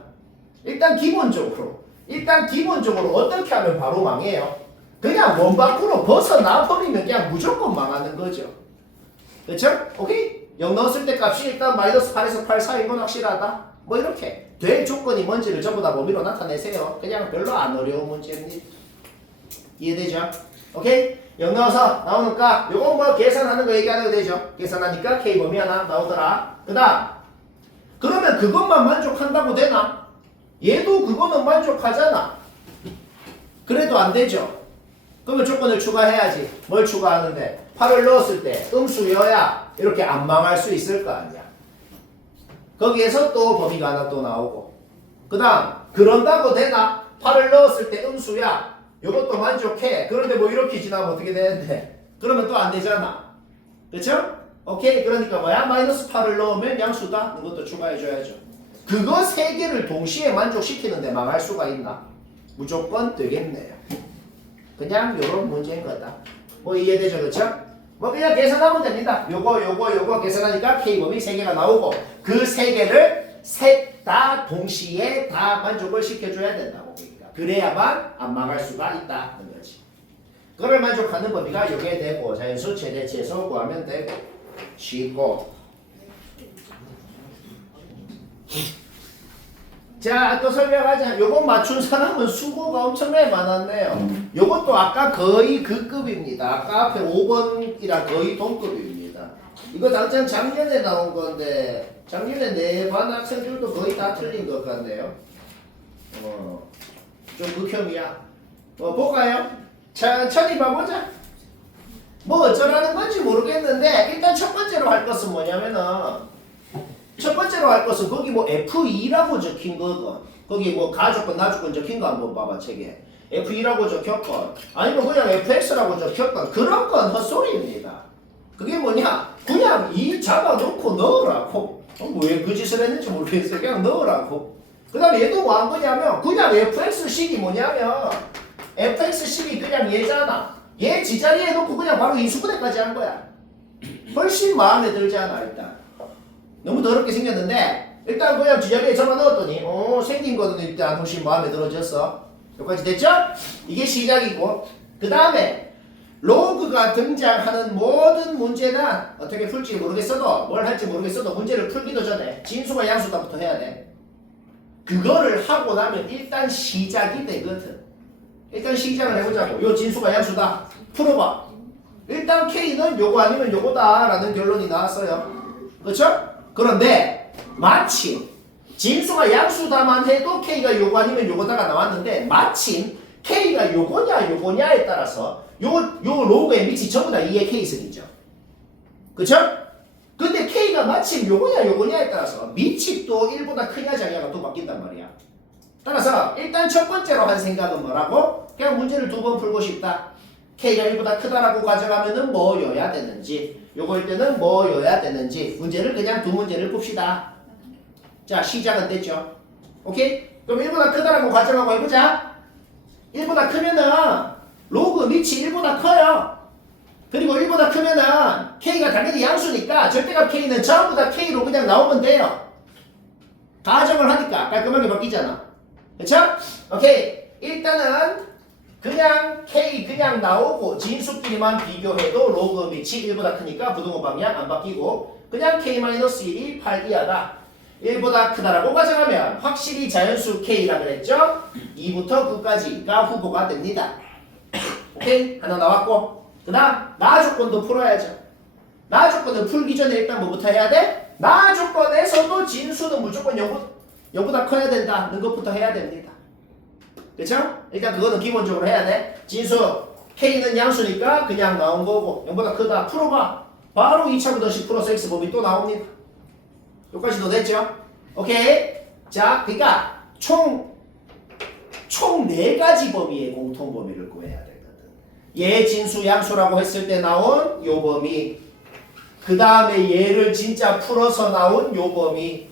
일단 기본적으로 어떻게 하면 바로 망해요? 그냥 원 밖으로 벗어나 버리면 그냥 무조건 망하는 거죠. 그쵸? 오케이? 0 넣었을 때 값이 일단 마이너스 8에서 8 사이인 건 확실하다. 뭐 이렇게 될 조건이 뭔지를 전부 다 범위로 나타내세요. 그냥 별로 안 어려운 문제입니다. 이해되죠? 오케이? 0 넣어서 나오니까 요거 뭐 계산하는 거 얘기하는 거 되죠? 계산하니까 K 범위 하나 나오더라. 그 다음 그러면 그것만 만족한다고 되나? 얘도 그거는 만족하잖아. 그래도 안 되죠. 그러면 조건을 추가해야지. 뭘 추가하는데 8을 넣었을 때 음수여야 이렇게 안 망할 수 있을 거 아니야. 거기에서 또 범위가 하나 또 나오고 그 다음 그런다고 되나? 8을 넣었을 때 음수야. 이것도 만족해. 그런데 뭐 이렇게 지나면 어떻게 되는데? 그러면 또 안 되잖아. 그쵸? 오케이. 그러니까 뭐야? 마이너스 8을 넣으면 양수다. 이것도 추가해줘야죠. 그거 세 개를 동시에 만족시키는데 망할 수가 있나? 무조건 되겠네요. 그냥 요런 문제인 거다. 뭐 이해되죠? 그쵸? 뭐 그냥 계산하면 됩니다. 요거 계산하니까 K범위 3개가 나오고 그 3개를 셋 다 동시에 다 만족을 시켜줘야 된다고. 그러니까 그래야만 안 망할 수가 있다는 거지. 그걸 만족하는 범위가 요게 되고 자연수 최대치에서 구하면 되고 쉽고. 자, 또 설명하자. 요거 맞춘 사람은 수고가 엄청나게 많았네요. 요것도 아까 거의 그 급입니다. 아까 앞에 5번이랑 거의 동급입니다. 이거 당장 작년에 나온 건데 작년에 내 반 학생들도 거의 다 틀린 것 같네요. 좀 극혐이야. 볼까요? 천천히 봐보자. 뭐 어쩌라는 건지 모르겠는데 일단 첫 번째로 할 것은 뭐냐면은 첫 번째로 할 것은 거기 뭐 F2라고 적힌 거건 거기 뭐 가조건 나조건 적힌 거 한번 봐봐 책에. F2라고 적혔건 아니면 그냥 FX라고 적혔건 그런 건 헛소리입니다. 그게 뭐냐? 그냥 이 잡아놓고 넣으라고. 왜 그 짓을 했는지 모르겠어요. 그냥 넣으라고. 그 다음에 얘도 뭐 한 거냐면 그냥 fx식이 뭐냐면 fx식이 그냥 얘잖아. 얘 지자리에 놓고 그냥 바로 인수분해까지 한 거야. 훨씬 마음에 들지 않아 일단. 너무 더럽게 생겼는데 일단 그냥 지자리에 접어넣었더니 생긴 거는 일단 훨씬 마음에 들어졌어. 여기까지 됐죠? 이게 시작이고 그 다음에 로그가 등장하는 모든 문제는 어떻게 풀지 모르겠어도 뭘 할지 모르겠어도 문제를 풀기도 전에 진수가 양수다부터 해야 돼. 그거를 하고 나면 일단 시작이 되거든. 일단 시작을 해보자고. 요 진수가 양수다. 풀어봐. 일단 K는 요거 아니면 요거다 라는 결론이 나왔어요. 그렇죠? 그런데 마침 진수가 양수다만 해도 K가 요거 아니면 요거다가 나왔는데 마침 K가 요거냐 요거냐에 따라서 요 로그의 밑이 전부 다 2의 K승이죠. 그쵸? 근데 K가 마침 요거냐 요거냐에 따라서 밑이 또 1보다 크냐 작냐가 또 바뀐단 말이야. 따라서 일단 첫 번째로 한 생각은 뭐라고? 그냥 문제를 두 번 풀고 싶다. K가 1보다 크다라고 가져가면은 뭐여야 되는지 요거일 때는 뭐여야 되는지 문제를 그냥 두 문제를 풉시다. 자 시작은 됐죠? 오케이? 그럼 1보다 크다라고 가정하고 해보자. 1보다 크면은 로그 밑이 1보다 커요. 그리고 1보다 크면은 K가 당연히 양수니까 절대값 K는 전부 다 K로 그냥 나오면 돼요. 가정을 하니까 깔끔하게 바뀌잖아. 그쵸? 오케이. 일단은 그냥 K 그냥 나오고 진수끼리만 비교해도 로그 밑이 1보다 크니까 부등호 방향 안 바뀌고 그냥 K-1이 8 이하다. 1보다 크다라고 가정하면 확실히 자연수 K라 그랬죠? 2부터 9까지가 후보가 됩니다. 오케이? 하나 나왔고 그 다음 나 조건도 풀어야죠. 나 조건을 풀기 전에 일단 뭐부터 해야 돼? 나 조건에서도 진수는 무조건 0보다 커야 된다는 것부터 해야 됩니다. 그쵸? 일단 그거는 기본적으로 해야 돼. 진수 K는 양수니까 그냥 나온 거고 0보다 크다 풀어봐. 바로 2차 부등식 플러스 X 범위 또 나옵니다. 여기까지도 됐죠? 오케이? 자, 그러니까 총 4가지 범위의 공통 범위를 구해야 되거든. 얘 진수 양수라고 했을 때 나온 요 범위, 그 다음에 얘를 진짜 풀어서 나온 요 범위,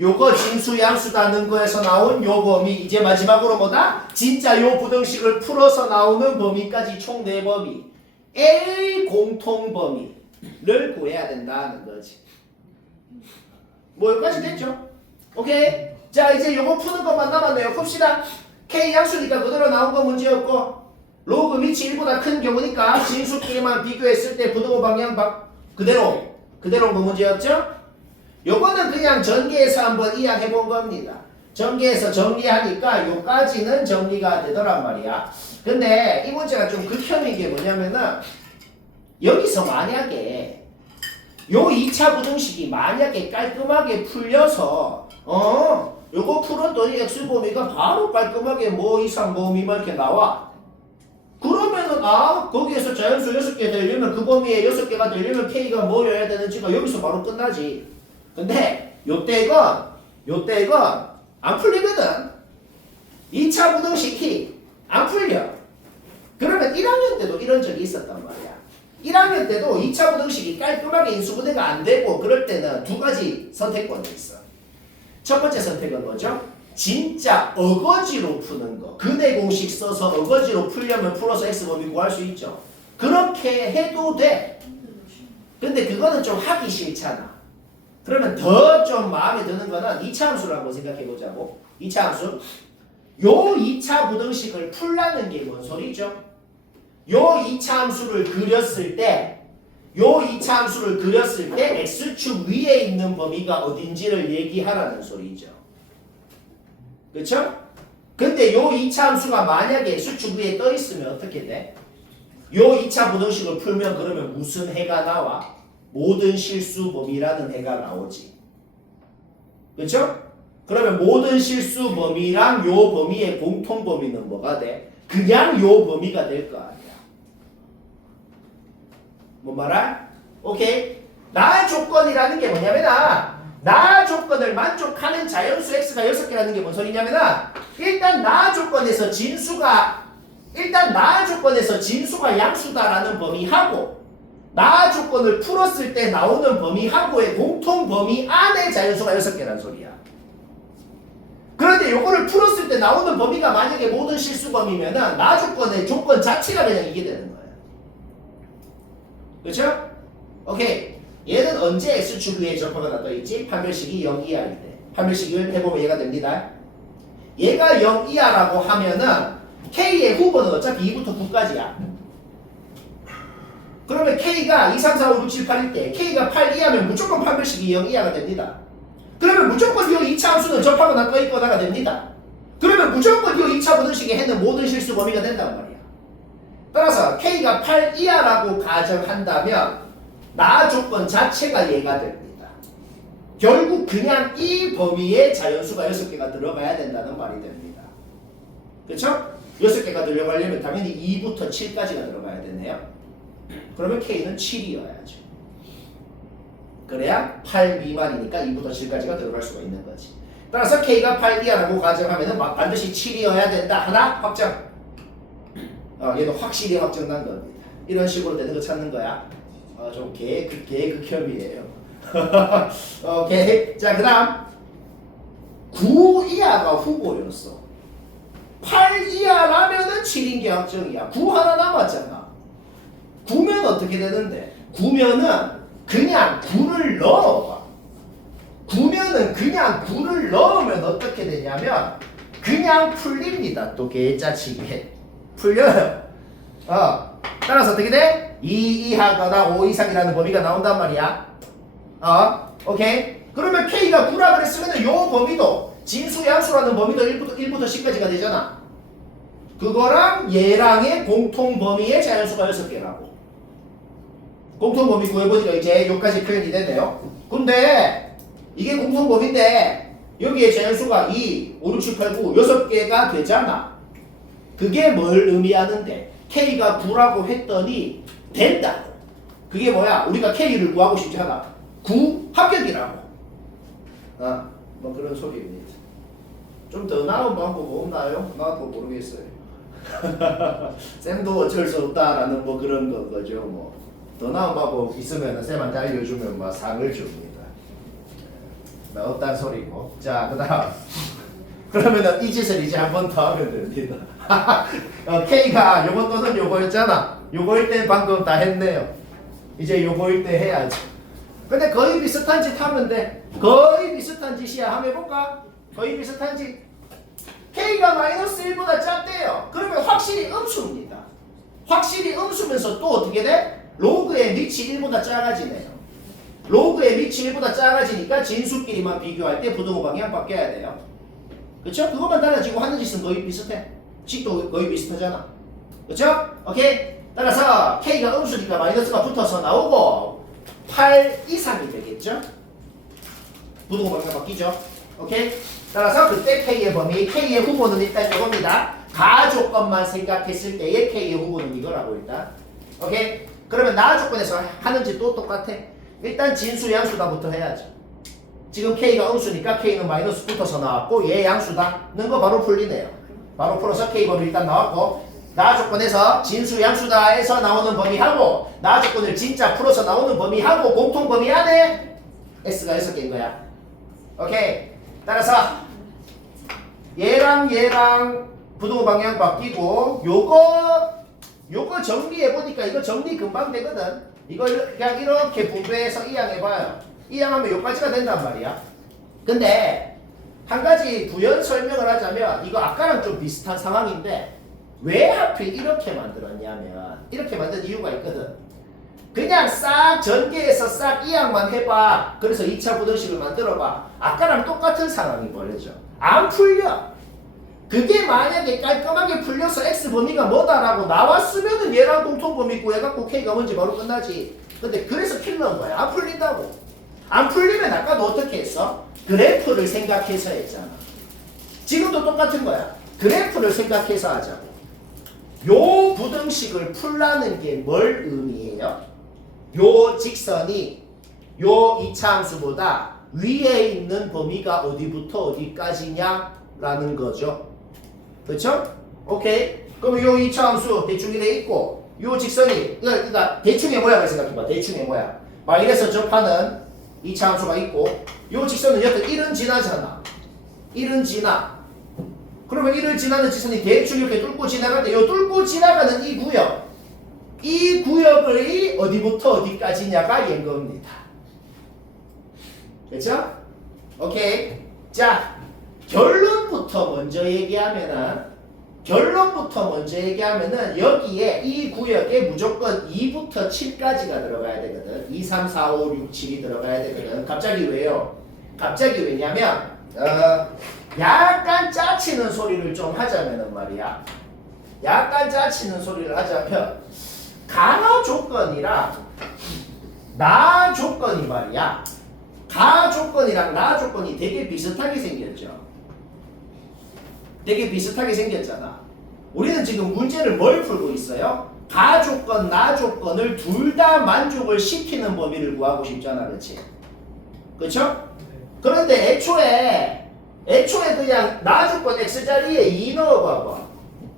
요거 진수 양수다는 거에서 나온 요 범위, 이제 마지막으로 뭐다? 진짜 요 부등식을 풀어서 나오는 범위까지 총 4범위 L 공통 범위를 구해야 된다는 거지. 뭐 여기까지 됐죠? 오케이? 자 이제 요거 푸는 것만 남았네요. 풉시다. K 양수니까 그대로 나온 거 문제였고 로그 밑이 1보다 큰 경우니까 진수끼리만 비교했을 때 부등호 방향 그대로 온 거 문제였죠? 요거는 그냥 전개해서 한번 이야기해 본 겁니다. 전개해서 정리하니까 요까지는 정리가 되더란 말이야. 근데 이 문제가 좀 극혐인 게 뭐냐면은 여기서 만약에 요 2차 부등식이 만약에 깔끔하게 풀려서 요거 풀었더니 X범위가 바로 깔끔하게 뭐 이상 뭐 미만 이렇게 나와. 그러면은 거기에서 자연수 6개 되려면 그 범위에 6개가 되려면 K가 뭐여야 되는지가 여기서 바로 끝나지. 근데 요때건 안 풀리거든. 2차 부등식이 안 풀려. 그러면 1학년 때도 이런 적이 있었단 말이야. 1학년 때도 2차 부등식이 깔끔하게 인수분해가 안 되고 그럴 때는 두 가지 선택권이 있어. 첫 번째 선택은 뭐죠? 진짜 어거지로 푸는 거. 근해 공식 써서 어거지로 풀려면 풀어서 X범위 구할 수 있죠. 그렇게 해도 돼. 근데 그거는 좀 하기 싫잖아. 그러면 더 좀 마음에 드는 거는 2차 함수라고 생각해 보자고. 2차 함수. 요 2차 부등식을 풀라는 게 뭔 소리죠? 요 2차 함수를 그렸을 때 X축 위에 있는 범위가 어딘지를 얘기하라는 소리죠. 그쵸? 근데 요 2차 함수가 만약에 X축 위에 떠 있으면 어떻게 돼? 요 2차 부등식을 풀면 그러면 무슨 해가 나와? 모든 실수 범위라는 해가 나오지. 그쵸? 그러면 모든 실수 범위랑 요 범위의 공통 범위는 뭐가 돼? 그냥 요 범위가 될 거 아니야. 뭐 말할? 오케이. 나 조건이라는 게 뭐냐면 나 조건을 만족하는 자연수 x가 6개라는 게 뭔 소리냐면은 일단 나 조건에서 진수가 양수다라는 범위하고 나 조건을 풀었을 때 나오는 범위하고의 공통 범위 안에 자연수가 6개라는 소리야. 그런데 요거를 풀었을 때 나오는 범위가 만약에 모든 실수 범위면은 나 조건의 조건 자체가 그냥 이게 되는 거예요. 그렇죠? 오케이. 얘는 언제 X축 위에 접하가 나떠있지? 판별식이 0 이하일 때. 판별식을 해보면 얘가 됩니다. 얘가 0 이하라고 하면은 K의 후보는 어차피 2부터 9까지야. 그러면 K가 2, 3, 4, 5, 6, 7, 8일 때 K가 8 이하면 무조건 판별식이 0 이하가 됩니다. 그러면 무조건 이 2차 함수는 접하거나 떠있거나가 됩니다. 그러면 무조건 이 2차 부등식에 해는 모든 실수 범위가 된단 말이야. 따라서 K가 8 이하라고 가정한다면 나 조건 자체가 얘가 됩니다. 결국 그냥 이 범위에 자연수가 6개가 들어가야 된다는 말이 됩니다. 그렇죠? 6개가 들어가려면 당연히 2부터 7까지가 들어가야 되네요. 그러면 K는 7이어야죠. 그래야 8 미만이니까 2부터 7까지가 들어갈 수가 있는 거지. 따라서 K가 8 이하라고 가정하면 반드시 7이어야 된다. 하나 확정. 얘는 확실히 확정난 겁니다. 이런 식으로 되는 거 찾는 거야. 좀 개극혐이에요. 오케이. 자, 그 다음 9 이하가 후보였어. 8 이하라면은 7인 게 확정이야. 9 하나 남았잖아. 9면 어떻게 되는데? 9면은 그냥 9를 넣어봐. 9면은 그냥 9를 넣으면 어떻게 되냐면 그냥 풀립니다. 또 개짜치게 풀려요. 따라서 어떻게 돼? 2 이하거나 5 이상이라는 범위가 나온단 말이야. 오케이? 그러면 K가 9라 그랬으면 요 범위도 진수 양수라는 범위도 1부터 10까지가 되잖아. 그거랑 얘랑의 공통 범위의 자연수가 6개라고. 공통 범위 구해보니까 이제 여기까지 표현이 되네요. 근데 이게 공통 범위인데 여기에 자연수가 2, 5, 6, 7, 8, 9 6개가 되잖아. 그게 뭘 의미하는데 K가 9라고 했더니 된다. 그게 뭐야? 우리가 K를 구하고 싶잖아. 9 합격이라고. 뭐 그런 소리입니다. 좀 더 나은 방법 없나요? 나도 모르겠어요. 쌤도 어쩔 수 없다라는 뭐 그런 거죠. 뭐 더 나은 방법 있으면 쌤한테 알려주면 뭐 상을 줍니다. 없단 소리고. 자, 그다음 그러면은 이 짓을 이제 한 번 더 하면 됩니다. K가 요거 또는 요거였잖아. 요거일 때 방금 다 했네요. 이제 요거일 때 해야지. 근데 거의 비슷한 짓 하면 돼. 거의 비슷한 짓이야. 한번 해볼까? 거의 비슷한 짓. K가 마이너스 1보다 작대요. 그러면 확실히 음수입니다. 확실히 음수면서 또 어떻게 돼? 로그의 밑이 1보다 작아지네요. 로그의 밑이 1보다 작아지니까 진수끼리만 비교할 때 부등호 방향 바뀌어야 돼요. 그쵸? 그것만 달라지고 하는 짓은 거의 비슷해. 식도 거의 비슷하잖아. 그쵸? 오케이? 따라서 K가 음수니까 마이너스가 붙어서 나오고 8 이상이 되겠죠? 부등호 방향 바뀌죠? 오케이? 따라서 그때 K의 범위, K의 후보는 일단 이겁니다. 가조건만 생각했을 때의 K의 후보는 이거라고 일단. 오케이? 그러면 나 조건에서 하는지 또 똑같아. 일단 진수 양수다부터 해야죠. 지금 K가 음수니까 K는 마이너스 붙어서 나왔고 얘 양수다는 거 바로 풀리네요. 바로 풀어서 K 범위 일단 나왔고 나 조건에서 진수 양수다에서 나오는 범위하고 나 조건을 진짜 풀어서 나오는 범위하고 공통 범위 안에 S가 6개인 거야. 오케이. 따라서 얘랑 부등호 방향 바뀌고 요거 정리해보니까 이거 정리 금방 되거든. 이걸 그냥 이렇게 분배해서 이항해봐요. 이항하면 요까지가 된단 말이야. 근데 한 가지 부연 설명을 하자면 이거 아까랑 좀 비슷한 상황인데 왜 하필 이렇게 만들었냐면 이렇게 만든 이유가 있거든. 그냥 싹 전개해서 싹 이항만 해봐. 그래서 2차 부등식을 만들어봐. 아까랑 똑같은 상황이 벌어져. 안 풀려. 그게 만약에 깔끔하게 풀려서 X 범위가 뭐다라고 나왔으면은 얘랑 공통 범위 구해갖고 K가 뭔지 바로 끝나지. 근데 그래서 킬러인 거야. 안 풀린다고. 안 풀리면 아까도 어떻게 했어? 그래프를 생각해서 했잖아. 지금도 똑같은 거야. 그래프를 생각해서 하자고. 요 부등식을 풀라는 게 뭘 의미해요? 요 직선이 요 2차 함수보다 위에 있는 범위가 어디부터 어디까지냐라는 거죠. 그렇죠? 오케이. 그럼 요 2차 함수 대충 이래 있고 요 직선이 그러니까 대충의 모양을 생각해봐. 대충의 모양. 마이너스 접하는 2차 함수가 있고 요 직선은 여튼 1은 지나잖아. 1은 지나. 그러면 1을 지나는 직선이 대충 이렇게 뚫고 지나갈 때 요 뚫고 지나가는 이 구역 이 구역의 어디부터 어디까지냐가 얘인 겁니다. 그렇죠? 오케이. 자, 결론부터 먼저 얘기하면은 여기에 이 구역에 무조건 2부터 7까지가 들어가야 되거든. 2, 3, 4, 5, 6, 7이 들어가야 되거든. 갑자기 왜요? 갑자기 왜냐면 약간 짜치는 소리를 좀 하자면은 말이야. 약간 짜치는 소리를 하자면 가 조건이랑 나 조건이 말이야. 가 조건이랑 나 조건이 되게 비슷하게 생겼죠. 되게 비슷하게 생겼잖아. 우리는 지금 문제를 뭘 풀고 있어요? 가 조건, 나 조건을 둘 다 만족을 시키는 범위를 구하고 싶잖아. 그렇지? 그렇죠? 그런데 애초에 그냥 나 조건 x자리에 2 넣어봐봐.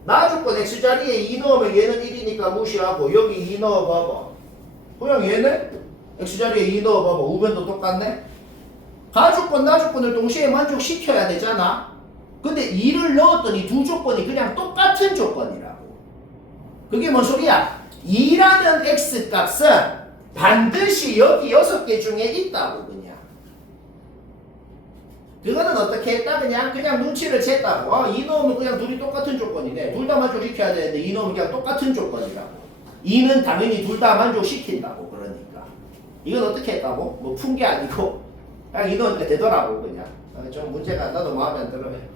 나 조건 x자리에 2 넣으면 얘는 1이니까 무시하고 여기 2 넣어봐봐. 그냥 얘는 x자리에 2 넣어봐봐. 우변도 똑같네. 가 조건, 나 조건을 동시에 만족시켜야 되잖아. 근데 2를 넣었더니 두 조건이 그냥 똑같은 조건이라고. 그게 뭔 소리야? 2라는 x값은 반드시 여기 6개 중에 있다고 그냥. 그거는 어떻게 했다? 그냥 눈치를 챘다고. 2 넣으면 그냥 둘이 똑같은 조건이네. 둘 다 만족시켜야 되는데 2 넣으면 그냥 똑같은 조건이라고. 2는 당연히 둘 다 만족시킨다고. 그러니까 이건 어떻게 했다고? 뭐 푼 게 아니고 그냥 2 넣으니까 되더라고 그냥. 좀 문제가 나도 마음에 안 들어요.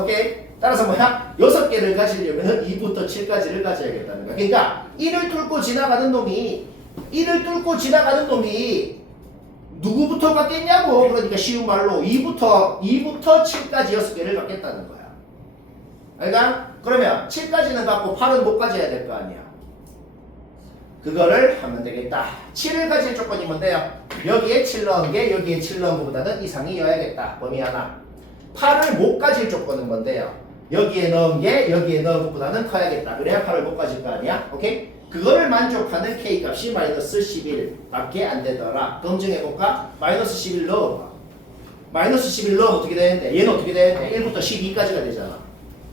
오케이. 따라서 뭐야? 6개를 가지려면 2부터 7까지를 가져야겠다는 거야. 그러니까 1을 뚫고 지나가는 놈이 누구부터 갖겠냐고. 그러니까 쉬운 말로 2부터 7까지 6개를 갖겠다는 거야. 알까? 그러면 7까지는 갖고 8은 못 가져야 될 거 아니야. 그거를 하면 되겠다. 7을 가질 조건이 뭔데요? 여기에 7 넣은 게 여기에 7 넣은 것보다는 이상이어야겠다. 범위 하나. 8을 못 가질 조건은 뭔데요? 여기에 넣은 게 여기에 넣은 것보다는 커야겠다. 그래야 8을 못 가질 거 아니야? 오케이? 그거를 만족하는 K값이 마이너스 11 밖에 안 되더라. 검증해볼까? 마이너스 11 넣어봐. 마이너스 11 넣으면 어떻게 되는데? 얘는 어떻게 되는데? 1부터 12까지가 되잖아.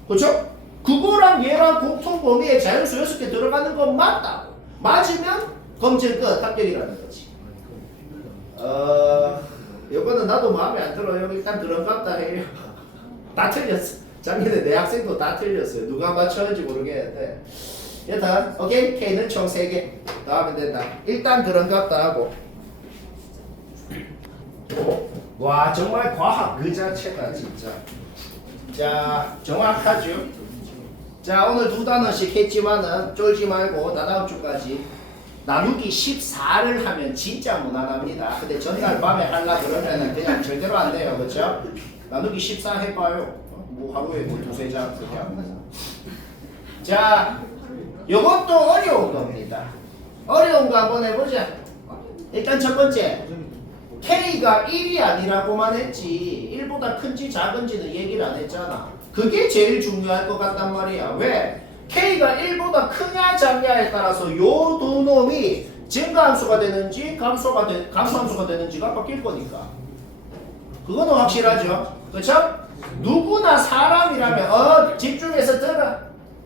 그렇죠? 그거랑 얘랑 공통 범위에 자연수 6개 들어가는 건 맞다고. 맞으면 검증 끝. 합격이라는 거지. 이거는 나도 마음에 안 들어요. 일단 그런 것 같다 해요. 다 틀렸어. 작년에 내 학생도 다 틀렸어요. 누가 맞췄는지 모르겠는데. 여튼 오케이. K는 총 3개 더 하면 된다. 일단 그런 것 같다 하고. 와 정말 과학 그 자체다 진짜. 자 정확하죠. 자 오늘 2단원씩 했지만은 쫄지 말고 다다음 주까지 나누기 14를 하면 진짜 무난합니다. 근데 전날 밤에 하려고 그러면은 그냥 절대로 안 돼요. 그렇죠? 나누기 14 해봐요. 뭐 하루에 뭐 2-3장 그렇게 하면서. 자 요것도 어려운 겁니다. 어려운 거 한번 해보자. 일단 첫 번째 K가 1이 아니라고만 했지 1보다 큰지 작은지는 얘기를 안 했잖아. 그게 제일 중요할 것 같단 말이야. 왜? K가 1보다 크냐 작냐에 따라서 요 두 놈이 증가함수가 되는지 감소함수가 되는지가 바뀔 거니까. 그거는 확실하죠. 그렇죠? 누구나 사람이라면 집중해서 들어.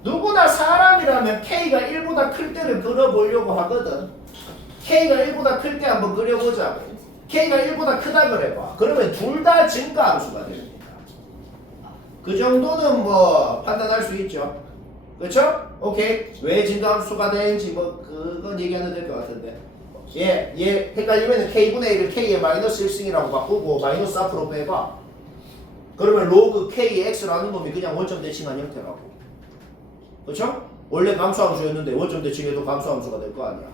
누구나 사람이라면 K가 1보다 클 때를 그려보려고 하거든. K가 1보다 클 때 한번 그려보자고. K가 1보다 크다 그래봐. 그러면 둘 다 증가함수가 됩니다. 그 정도는 뭐 판단할 수 있죠. 그렇죠? 오케이. 왜 증가함수가 되는지 뭐 그건 얘기 안 해도 될 것 같은데. 얘 헷갈리면 K분의 1을 K의 마이너스 1승이라고 바꾸고 마이너스 앞으로 빼봐. 그러면 로그 K의 X라는 놈이 그냥 원점 대칭한 형태라고. 그렇죠? 원래 감소함수였는데 원점 대칭해도 감소함수가 될 거 아니야.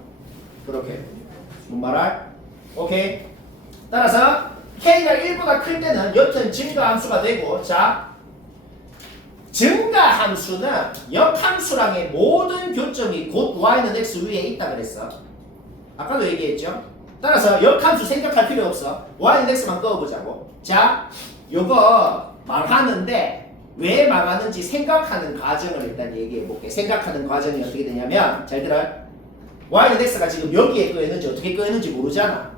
그렇게. 뭔 말할? 오케이. 따라서 K가 1보다 클 때는 여튼 증가함수가 되고, 자 증가함수는 역함수랑의 모든 교점이 곧 y는 x 위에 있다 그랬어. 아까도 얘기했죠. 따라서 역함수 생각할 필요 없어. y는 x만 꺼보자고. 자, 요거 말하는데 왜 말하는지 생각하는 과정을 일단 얘기해 볼게. 생각하는 과정이 어떻게 되냐면 잘 들어. y는 x가 지금 여기에 꺼있는지 어떻게 꺼있는지 모르잖아.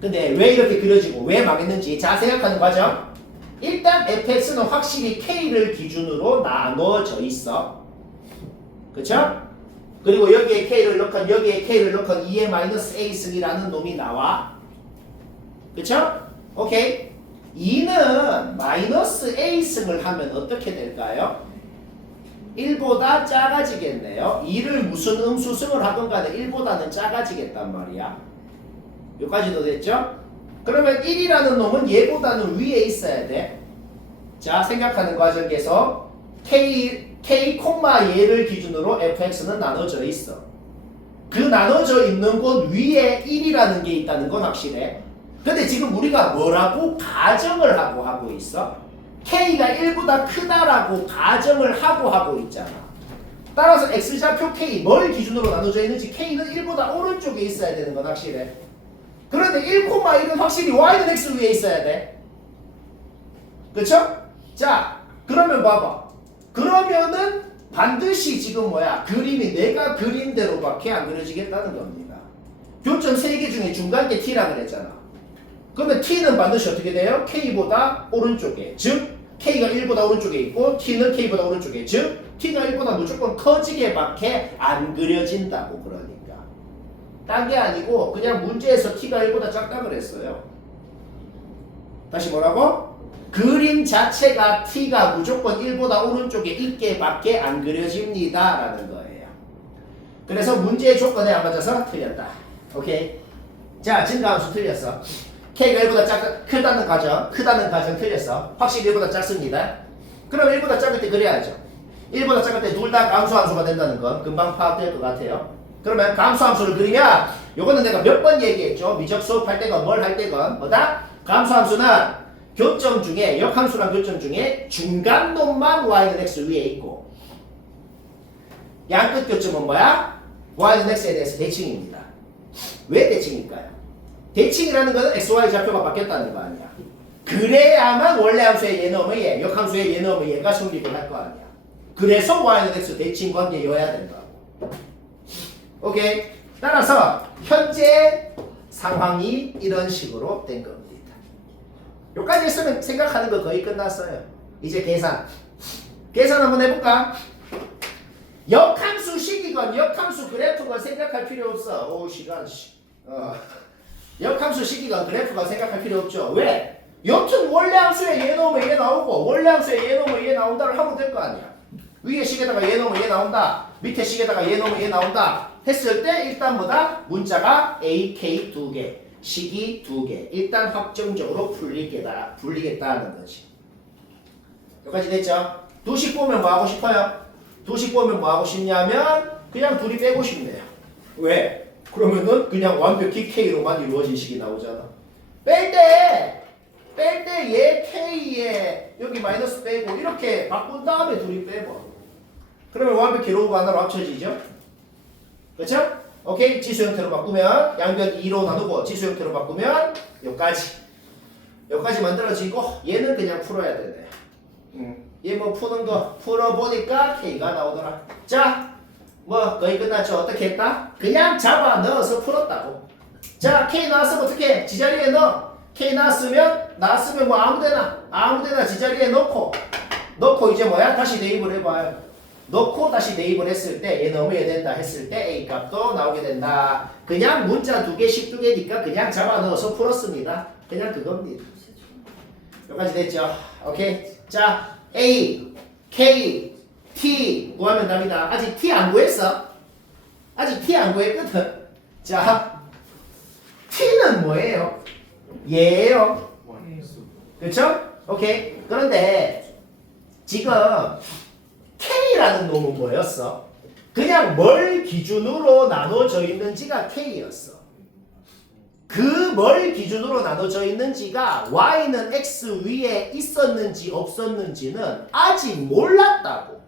근데 왜 이렇게 그려지고 왜 망했는지 자 생각하는 과정. 일단 fx는 확실히 k를 기준으로 나눠져 있어. 그쵸? 그리고 여기에 k를 넣건 여기에 k를 넣건 2의 마이너스 a승이라는 놈이 나와. 그쵸? 오케이. 2는 마이너스 a승을 하면 어떻게 될까요? 1보다 작아지겠네요. 2를 무슨 음수승을 하건 간에 1보다는 작아지겠단 말이야. 여기까지도 됐죠? 그러면 1이라는 놈은 얘보다는 위에 있어야 돼. 자, 생각하는 과정에서 k, 얘를 기준으로 fx는 나눠져 있어. 그 나눠져 있는 곳 위에 1이라는 게 있다는 건 확실해. 근데 지금 우리가 뭐라고 가정을 하고 있어? k가 1보다 크다라고 가정을 하고 있잖아. 따라서 x좌표 k 뭘 기준으로 나눠져 있는지 k는 1보다 오른쪽에 있어야 되는 건 확실해. 그런데 1,1은 확실히 y는 x 위에 있어야 돼. 그쵸? 자, 그러면 봐봐. 그러면은 반드시 지금 뭐야? 그림이 내가 그린 대로밖에 안 그려지겠다는 겁니다. 교점 3개 중에 중간계 t라 그랬잖아. 그러면 t는 반드시 어떻게 돼요? k보다 오른쪽에. 즉 k가 1보다 오른쪽에 있고 t는 k보다 오른쪽에. 즉 t가 1보다 무조건 커지게밖에 안 그려진다고. 그러니까 딴 게 아니고 그냥 문제에서 t가 1보다 작다 그랬어요. 다시 뭐라고? 그림 자체가 t가 무조건 1보다 오른쪽에 있게밖에 안 그려집니다 라는 거예요. 그래서 문제의 조건에 안 맞아서 틀렸다. 오케이. 자, 증가함수 틀렸어. k가 1보다 크다는 가정 틀렸어. 확실히 1보다 작습니다. 그럼 1보다 작을 때 그래야죠. 1보다 작을 때 둘 다 감소함수가 된다는 건 금방 파악될 것 같아요. 그러면 감소함수를 그리면 요거는 내가 몇 번 얘기했죠. 미적 수업할 때건 뭘 할 때건 뭐다? 감소함수는 교점 중에 역함수랑 교점 중에 중간 놈만 y는 x 위에 있고 양끝 교점은 뭐야? y는 x에 대해서 대칭입니다. 왜 대칭일까요? 대칭이라는 것은 xy 좌표가 바뀌었다는 거 아니야. 그래야만 원래 함수의 얘 넣으면 얘, 역함수의 얘 넣으면 얘가 성립을 할 거 아니야. 그래서 y는 x 대칭 관계여야 된다고. 오케이. 따라서 현재 상황이 이런 식으로 된 겁니다. 여기까지 했으면 생각하는 거 거의 끝났어요. 이제 계산 한번 해볼까? 역함수 식이건 역함수 그래프건 생각할 필요 없어. 오 시간 역함수 식이건 그래프건 생각할 필요 없죠. 왜? 여튼 원래 함수에 얘 넣으면 얘 나오고 원래 함수에 얘 넣으면 얘 나온다를 하면 될 거 아니야. 위에 식에다가 얘 넣으면 얘 나온다. 밑에 식에다가 얘 넣으면 얘 나온다. 했을 때 일단 뭐다? 문자가 a, k 2개 식이 2개. 일단 확정적으로 풀리겠다는 거지. 여기까지 됐죠? 두식 보면 뭐 하고 싶어요? 두식 보면 뭐 하고 싶냐면 그냥 둘이 빼고 싶네요. 왜? 그러면은 그냥 완벽히 k로만 이루어진 식이 나오잖아. 뺄 때 얘 k에 여기 마이너스 빼고 이렇게 바꾼 다음에 둘이 빼봐. 그러면 완벽히 로우가 하나로 합쳐지죠? 그렇죠? 오케이? 지수 형태로 바꾸면 양변 2로 나누고 지수 형태로 바꾸면 여기까지 만들어지고 얘는 그냥 풀어야 되네. 얘 뭐 푸는 거 풀어보니까 K가 나오더라. 자, 뭐 거의 끝났죠? 어떻게 했다? 그냥 잡아 넣어서 풀었다고. 자, K 나왔으면 어떻게 해? 지자리에 넣어. K 나왔으면 뭐 아무데나 지자리에 넣고 이제 뭐야? 다시 대입을 해봐요. 넣고 다시 대입을 했을 때 얘 넣으면 된다 했을 때 A 값도 나오게 된다. 그냥 문자 2개씩 2개니까 그냥 잡아 넣어서 풀었습니다. 그냥 그겁니다. 여기까지 됐죠? 오케이. 자, A, K, T 구하면 답니다. 아직 T 안 구했어? 아직 T 안 구했거든. 자, T는 뭐예요? 얘예요. 그렇죠? 오케이. 그런데 지금 K라는 놈은 뭐였어? 그냥 뭘 기준으로 나눠져 있는지가 K였어. 그 뭘 기준으로 나눠져 있는지가 Y는 X 위에 있었는지 없었는지는 아직 몰랐다고.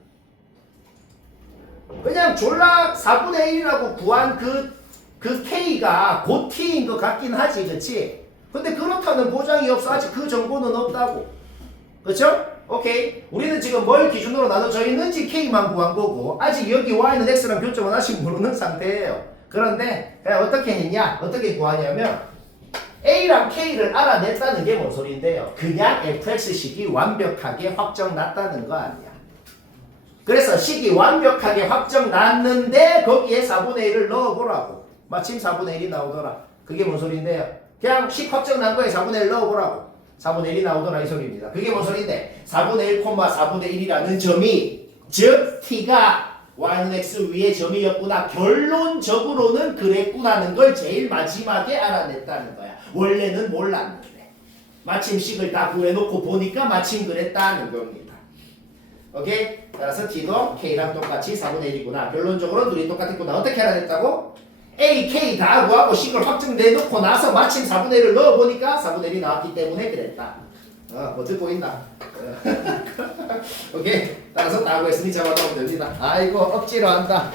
그냥 졸라 4분의 1이라고 구한 그 그 K가 곧 T인 것 같긴 하지, 그치? 근데 그렇다는 보장이 없어. 아직 그 정보는 없다고. 그쵸? 오케이. 우리는 지금 뭘 기준으로 나눠져 있는지 K만 구한 거고, 아직 여기 Y는 X랑 교점은 아직 모르는 상태예요. 그런데 그냥 어떻게 했냐? 어떻게 구하냐면 A랑 K를 알아냈다는 게 뭔 소리인데요? 그냥 fx식이 완벽하게 확정났다는 거 아니야. 그래서 식이 완벽하게 확정났는데 거기에 4분의 1을 넣어보라고. 마침 4분의 1이 나오더라. 그게 뭔 소리인데요? 그냥 식 확정난 거에 4분의 1 넣어보라고. 4분의 1이 나오더라 이 소리입니다. 그게 뭔 소리인데? 4분의 1, 4분의 1이라는 점이 즉 t가 y는 x 위에 점이었구나. 결론적으로는 그랬구나는 걸 제일 마지막에 알아냈다는 거야. 원래는 몰랐는데. 마침 식을 다 구해놓고 보니까 마침 그랬다는 겁니다. 오케이? 따라서 t도 k랑 똑같이 4분의 1이구나. 결론적으로는 둘이 똑같았구나. 어떻게 알아냈다고? A, K 다 구하고 식을 확정내놓고 나서 마침 4분의 1을 넣어보니까 4분의 1이 나왔기 때문에 그랬다. 뭐 듣고 있나? 오케이. 따라서 다 구했으니 잡아놓으면 됩니다. 아이고 억지로 한다.